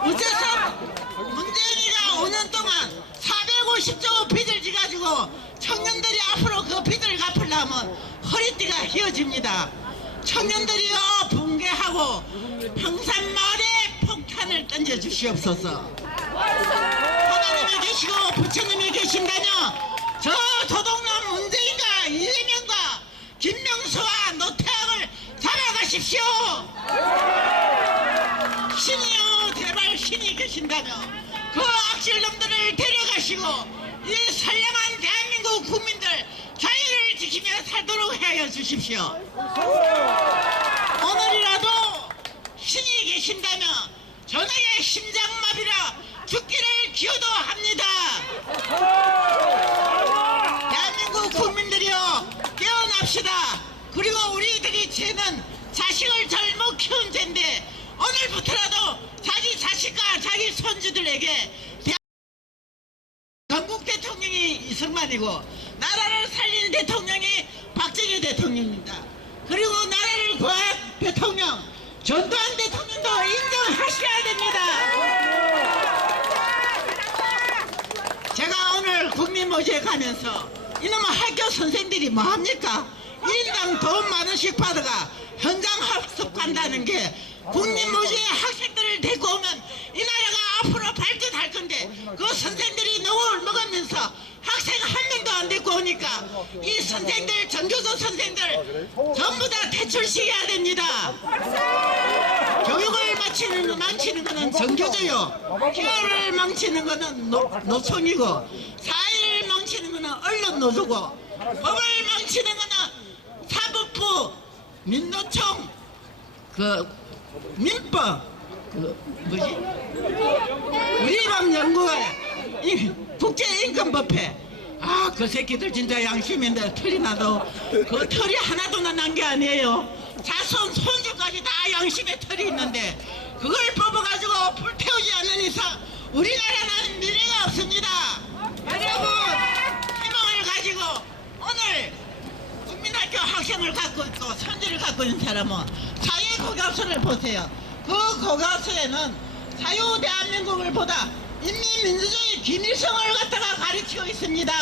어째서 문재인이가 5년 동안 450조 빚을 지가지고 청년들이 앞으로 그 빚을 갚으려면 허리띠가 휘어집니다. 청년들이요 붕괴하고 평산마을에 폭탄을 던져 주시옵소서. 하나님이 계시고 부처님이 계신다며 저 도둑놈 문재인과 이재명과 김명수와 노태악을 잡아가십시오. 신이요 제발 신이 계신다며 그 악질놈들을 데려가시고 이 선량한 대한민국 국민들 자유를 지키며 살도록 하여 주십시오. 오늘이라도 신이 계신다며 전하의 심장마비라 죽기를 기도합니다. 대한민국 국민들이여 깨어납시다. 그리고 우리들이 죄는 자식을 잘못 키운 죄인데 오늘부터라도 자기 자식과 자기 손주들에게 건국 대통령이 이승만이고 나라를 살리는 대통령이 박정희 대통령입니다. 그리고 나라를 구한 대통령 전두환 대통령도 인정하셔야 됩니다. 제가 오늘 국민모시에 가면서 이놈의 학교 선생들이 뭐합니까? 1인당 돈 만원씩 받아가 현장 학습 간다는 게 국민모시에 학생들을 데리고 오면 이 나라가 앞으로 발전할 건데 그 선생들이 농을 먹으면서 학생 한 명도 안 데리고 오니까 이 선생들, 전교조 선생들 전부 다 퇴출시켜야 됩니다. 교육을 망치는 거는 전교조요. 교육을 망치는 거는 노총이고, 사회를 망치는 거는 언론 노조고, 법을 망치는 거는 사법부, 민노총, 민법, 우리법 연구회, 국제인권법회. 그 새끼들 진짜 양심 있는데 털이 나도 그 털이 하나도 난 게 아니에요. 자손 손주까지 다 양심에 털이 있는데 그걸 뽑아가지고 불태우지 않는 이상 우리나라는 미래가 없습니다. 여러분, 희망을 가지고 오늘 국민학교 학생을 갖고 있고 선지를 갖고 있는 사람은 사회고교서를 보세요. 그 고교서에는 자유 대한민국을 보다 인민민주주의 김일성을 갖다가 가르치고 있습니다.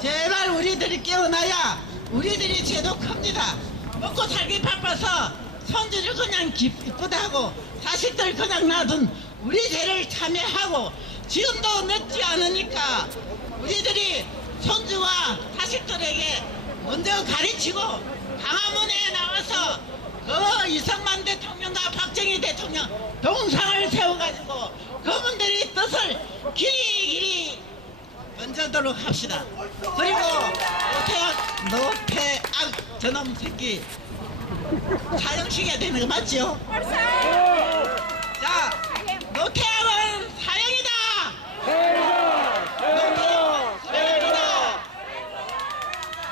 제발 우리들이 깨어나야 우리들이 제도 큽니다. 먹고 살기 바빠서 선지를 그냥 기쁘다 하고 자식들 그냥 놔둔 우리 죄를 참여하고 지금도 늦지 않으니까 우리들이 손주와 자식들에게 먼저 가르치고 강화문에 나와서 그 이승만 대통령과 박정희 대통령 동상을 세워가지고 그분들의 뜻을 길이 던져도록 합시다. 그리고 노태악 저놈 새끼 사형시켜야 되는 거 맞죠? 자, 노태악은 사형이다. 사형이다.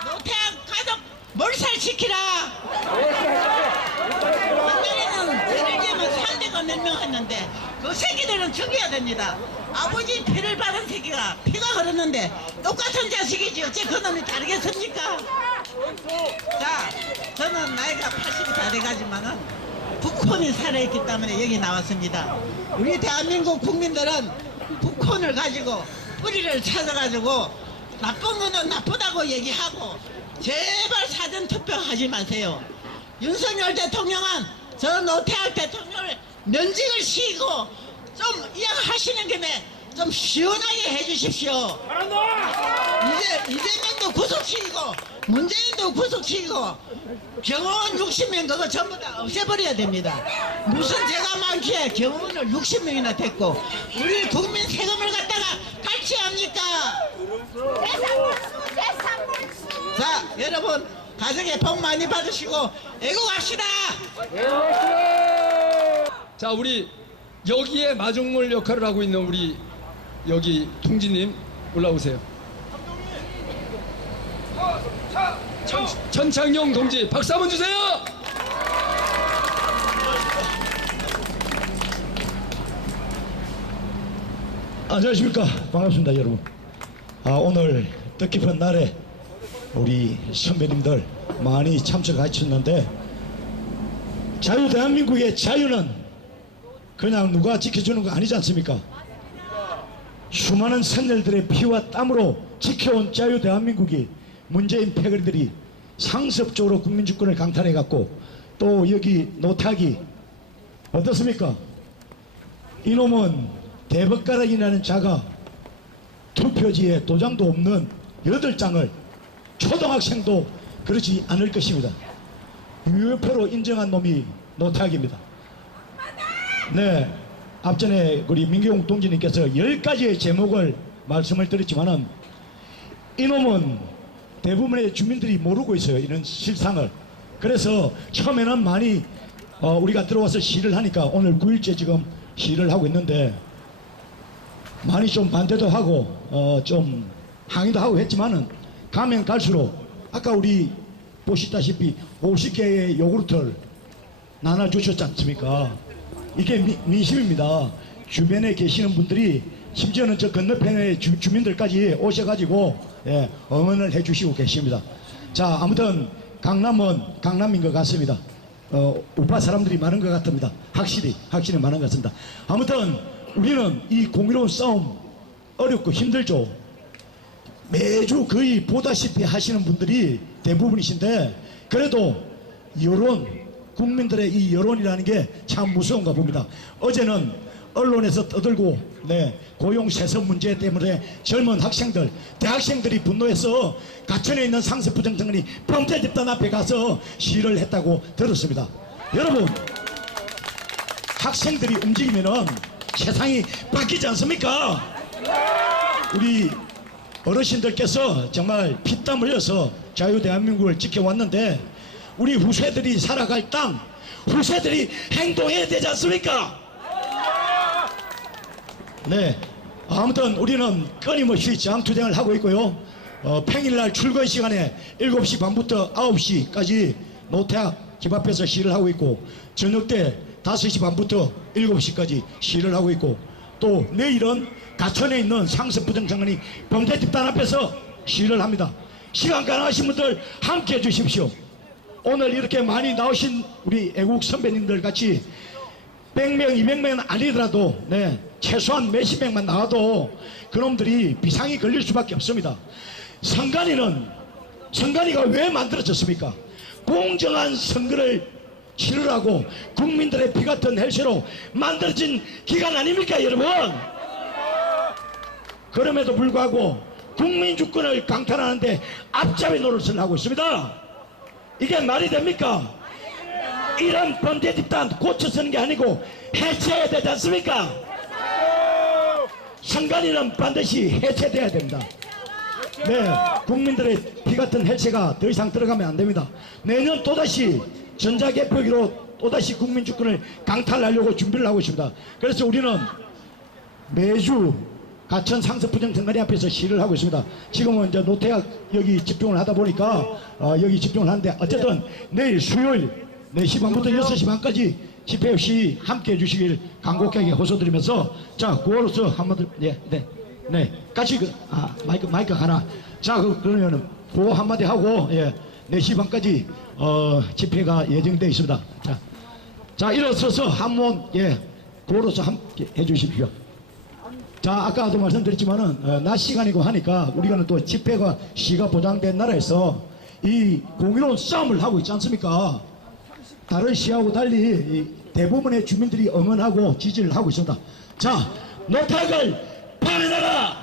노태악 가족 몰살시키라. 옛날에는 죄를 지으면 상대가 몇 명 했는데 그 새끼들은 죽여야 됩니다. 아버지 피를 받은 새끼가 피가 흐르는데 똑같은 자식이지 어째 그놈이 다르겠습니까? 자, 저는 나이가 80이 다 돼가지만은 북콘이 살아있기 때문에 여기 나왔습니다. 우리 대한민국 국민들은 북콘을 가지고 뿌리를 찾아가지고 나쁜 거는 나쁘다고 얘기하고 제발 사전투표하지 마세요. 윤석열 대통령은 저 노태악 대통령을 면직을 시키고 좀 이양하시는 김에 좀 시원하게 해주십시오. 이재명도 구속시키고 문재인도 구속시키고 경호원 60명 그거 전부 다 없애버려야 됩니다. 무슨 죄가 많기에 경호원을 60명이나 됐고 우리 국민 세금을 갖다가 같이 합니까? 자, 여러분 가정에 복 많이 받으시고 애국합시다. 자, 우리 여기에 마중물 역할을 하고 있는 우리 여기 통지님 올라오세요. 전창용 동지 박수 한번 주세요. 안녕하십니까. 반갑습니다, 여러분. 오늘 뜻깊은 날에 우리 선배님들 많이 참석하셨는데 자유 대한민국의 자유는 그냥 누가 지켜주는 거 아니지 않습니까? 수많은 선열들의 피와 땀으로 지켜온 자유 대한민국이 문재인 패거리들이 상습적으로 국민주권을 강탈해갖고 또 여기 노태악이 어떻습니까? 이놈은 대법가락이라는 자가 투표지에 도장도 없는 8장을 초등학생도 그렇지 않을 것입니다. 유효표로 인정한 놈이 노태악입니다. 네, 앞전에 우리 민경욱 동지님께서 10가지의 제목을 말씀을 드렸지만은 이놈은 대부분의 주민들이 모르고 있어요. 이런 실상을. 그래서 처음에는 많이 우리가 들어와서 시위를 하니까 오늘 9일째 지금 시위를 하고 있는데 많이 좀 반대도 하고 좀 항의도 하고 했지만은 가면 갈수록 아까 우리 보시다시피 50개의 요구르트를 나눠주셨지 않습니까? 이게 민심입니다. 주변에 계시는 분들이 심지어는 저 건너편의 주민들까지 오셔가지고 응원을 해주시고 계십니다. 자, 아무튼 강남은 강남인 것 같습니다. 우파 사람들이 많은 것 같습니다. 확실히 많은 것 같습니다. 아무튼 우리는 이 공의로운 싸움 어렵고 힘들죠. 매주 거의 보다시피 하시는 분들이 대부분이신데 그래도 여론, 국민들의 이 여론이라는 게 참 무서운가 봅니다. 어제는 언론에서 떠들고 고용 세습 문제 때문에 젊은 학생들, 대학생들이 분노해서 가천에 있는 상습부정선관위 범죄 집단 앞에 가서 시위를 했다고 들었습니다. 여러분, 학생들이 움직이면은 세상이 바뀌지 않습니까? 우리 어르신들께서 정말 피땀 흘려서 자유대한민국을 지켜왔는데 우리 후세들이 살아갈 땅, 후세들이 행동해야 되지 않습니까? 네, 아무튼 우리는 끊임없이 저항투쟁을 하고 있고요. 평일날 출근 시간에 7시 반부터 9시까지 노태학 집 앞에서 시위를 하고 있고, 저녁 때 5시 반부터 7시까지 시위를 하고 있고, 또 내일은 가천에 있는 상습부정선관위 범죄 집단 앞에서 시위를 합니다. 시간 가능하신 분들 함께 해주십시오. 오늘 이렇게 많이 나오신 우리 애국 선배님들 같이 100명, 200명은 아니더라도 최소한 몇십 명만 나와도 그놈들이 비상이 걸릴 수밖에 없습니다. 선관위가 왜 만들어졌습니까? 공정한 선거를 치르라고 국민들의 피 같은 헬스로 만들어진 기관 아닙니까, 여러분? 그럼에도 불구하고 국민 주권을 강탈하는데 앞잡이 노릇을 하고 있습니다. 이게 말이 됩니까? 이런 범죄 집단 고쳐 쓰는 게 아니고 해체해야 되지 않습니까? 선관위는 반드시 해체돼야 됩니다. 국민들의 피 같은 해체가 더 이상 들어가면 안 됩니다. 내년 또다시 전자개표기로 또다시 국민 주권을 강탈하려고 준비를 하고 있습니다. 그래서 우리는 매주 가천 상습부정선관위 앞에서 시위를 하고 있습니다. 지금은 이제 노태학 여기 집중을 하다 보니까 여기 집중을 하는데, 어쨌든 내일 수요일 4시 반부터 6시 반까지 집회 시위 함께 해주시길 간곡하게 호소드리면서, 자, 구호로서 한마디, 같이 마이크 하나. 자, 그러면은 구호 한마디 하고 4시 반까지 집회가 예정되어 있습니다. 자, 일어서서 한번 구호로서 함께 해주십시오. 자, 아까도 말씀드렸지만은 낮 시간이고 하니까 우리가 또 집회가 시가 보장된 나라에서 이 공유로운 싸움을 하고 있지 않습니까? 다른 시하고 달리 대부분의 주민들이 응원하고 지지를 하고 있습니다. 자, 노태학을 파면하라!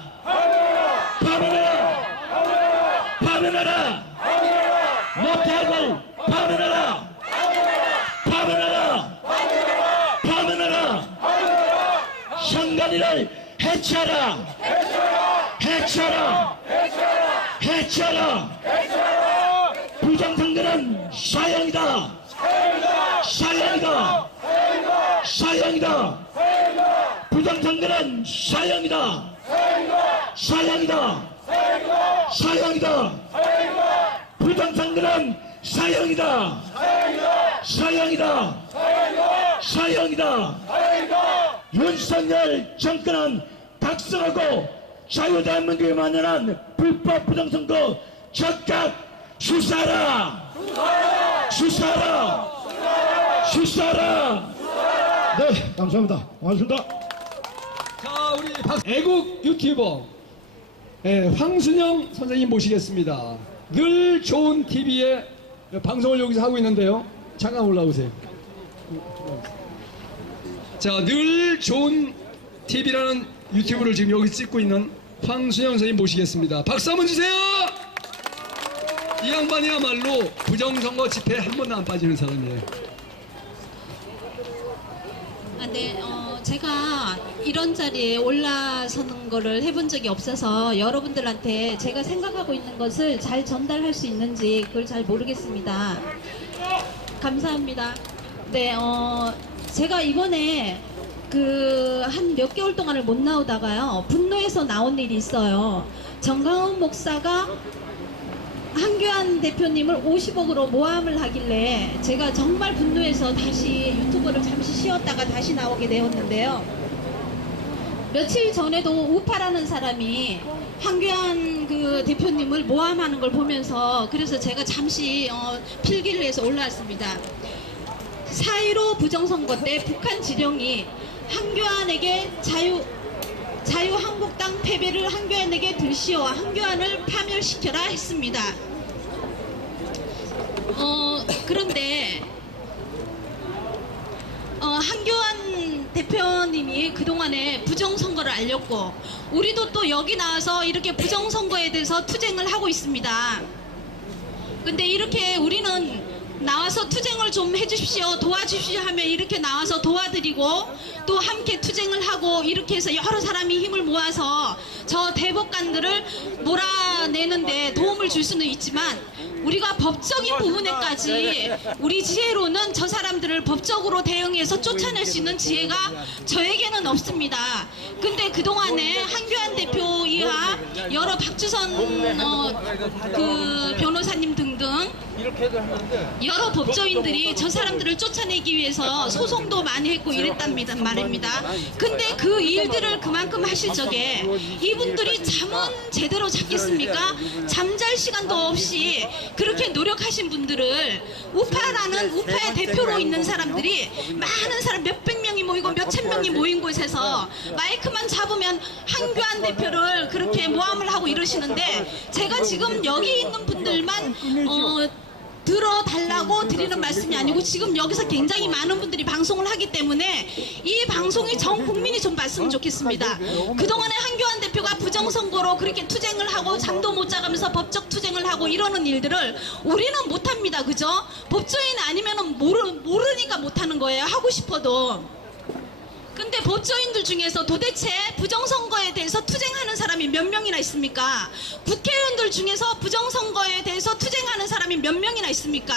파면하라! 파면하라! 노태학을 파면하라! 파면하라! 파면하라! 선관위를 해체하라! 해체하라! 해체하라! 부정선거는 사형이다! 사형이다! 사형이다! 부정선거는 사형이다! 사형이다! 사형이다! 부정선거는 사형이다! 사형이다! 사형이다! 윤석열 정권은 각성하고 자유대한민국에 만연한 불법 부정선거 적각 수사하라! 수사하라! 수사하라! 네, 감사합니다. 고맙습니다. 자, 우리 애국 유튜버 황순영 선생님 모시겠습니다. 늘 좋은 TV에 방송을 여기서 하고 있는데요. 잠깐 올라오세요. 자, 늘 좋은 TV라는 유튜브를 지금 여기 찍고 있는 황순영 선생님 모시겠습니다. 박수 한번 주세요. 이 양반이야말로 부정선거 집회에 한 번도 안 빠지는 사람이에요. 제가 이런 자리에 올라서는 거를 해본 적이 없어서 여러분들한테 제가 생각하고 있는 것을 잘 전달할 수 있는지 그걸 잘 모르겠습니다. 감사합니다. 네, 제가 이번에 한 몇 개월 동안을 못 나오다가요, 분노해서 나온 일이 있어요. 정강훈 목사가 한교안 대표님을 50억으로 모함을 하길래 제가 정말 분노해서 다시 유튜브를 잠시 쉬었다가 다시 나오게 되었는데요. 며칠 전에도 우파라는 사람이 한교안 대표님을 모함하는 걸 보면서 그래서 제가 잠시 필기를 해서 올라왔습니다. 4.15 부정선거 때 북한 지령이 한교안에게 자유한국당 패배를 한교안에게 들시어 한교안을 파멸시켜라 했습니다. 그런데 한교안 대표님이 그동안에 부정선거를 알렸고 우리도 또 여기 나와서 이렇게 부정선거에 대해서 투쟁을 하고 있습니다. 근데 이렇게 우리는 나와서 투쟁을 좀 해주십시오, 도와주십시오 하면 이렇게 나와서 도와드리고 또 함께 투쟁을 하고 이렇게 해서 여러 사람이 힘을 모아서 저 대법관들을 몰아내는데 도움을 줄 수는 있지만 우리가 법적인 부분에까지 우리 지혜로는 저 사람들을 법적으로 대응해서 쫓아낼 수 있는 지혜가 저에게는 없습니다. 근데 그동안에 한교안 대표 이하 여러 박주선 그 변호사님 등등 여러 법조인들이 저 사람들을 쫓아내기 위해서 소송도 많이 했고 이랬답니다 말입니다. 근데 그 일들을 그만큼 하실 적에 이분들이 잠은 제대로 잤겠습니까? 잠잘 시간도 없이 그렇게 노력하신 분들을 우파라는 우파의 대표로 있는 사람들이 많은 사람 몇백 명이 모이고 몇천 명이 모인 곳에서 마이크만 잡으면 한교안 대표를 그렇게 모함을 하고 이러시는데 제가 지금 여기 있는 분들만 들어달라고 드리는 말씀이 아니고 지금 여기서 굉장히 많은 분들이 방송을 하기 때문에 이 방송이 전 국민이 좀 봤으면 좋겠습니다. 그동안에 한교안 대표가 부정선거로 그렇게 투쟁을 하고 잠도 못 자가면서 법적 투쟁을 하고 이러는 일들을 우리는 못합니다. 그죠? 법조인 아니면 모르니까 못하는 거예요. 하고 싶어도. 근데 법조인들 중에서 도대체 부정선거에 대해서 투쟁하는 사람이 몇 명이나 있습니까? 국회의원들 중에서 부정선거에 대해서 투쟁하는 사람이 몇 명이나 있습니까?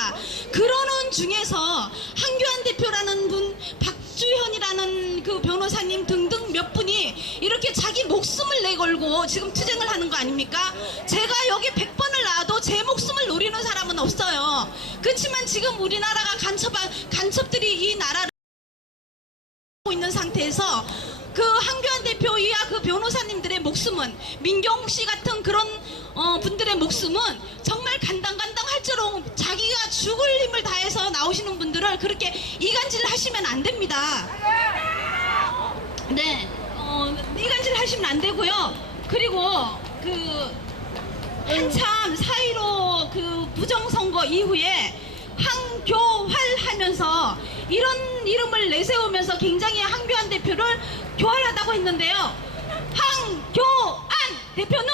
그러는 중에서 한교안 대표라는 분, 박주현이라는 그 변호사님 등등 몇 분이 이렇게 자기 목숨을 내걸고 지금 투쟁을 하는 거 아닙니까? 제가 여기 100번을 나와도 제 목숨을 노리는 사람은 없어요. 그렇지만 지금 우리나라가 간첩들이 이 나라를 있는 상태에서 그 한교안 대표 이하 그 변호사님들의 목숨은 민경욱 씨 같은 그런 분들의 목숨은 정말 간당간당 할 정도로 자기가 죽을 힘을 다해서 나오시는 분들을 그렇게 이간질 하시면 안 됩니다. 네, 이간질 하시면 안 되고요. 그리고 그 한참 4.15 그 부정선거 이후에 한교활 하면서 이런 이름을 내세우면서 굉장히 한교안 대표를 교활하다고 했는데요. 한교안 대표는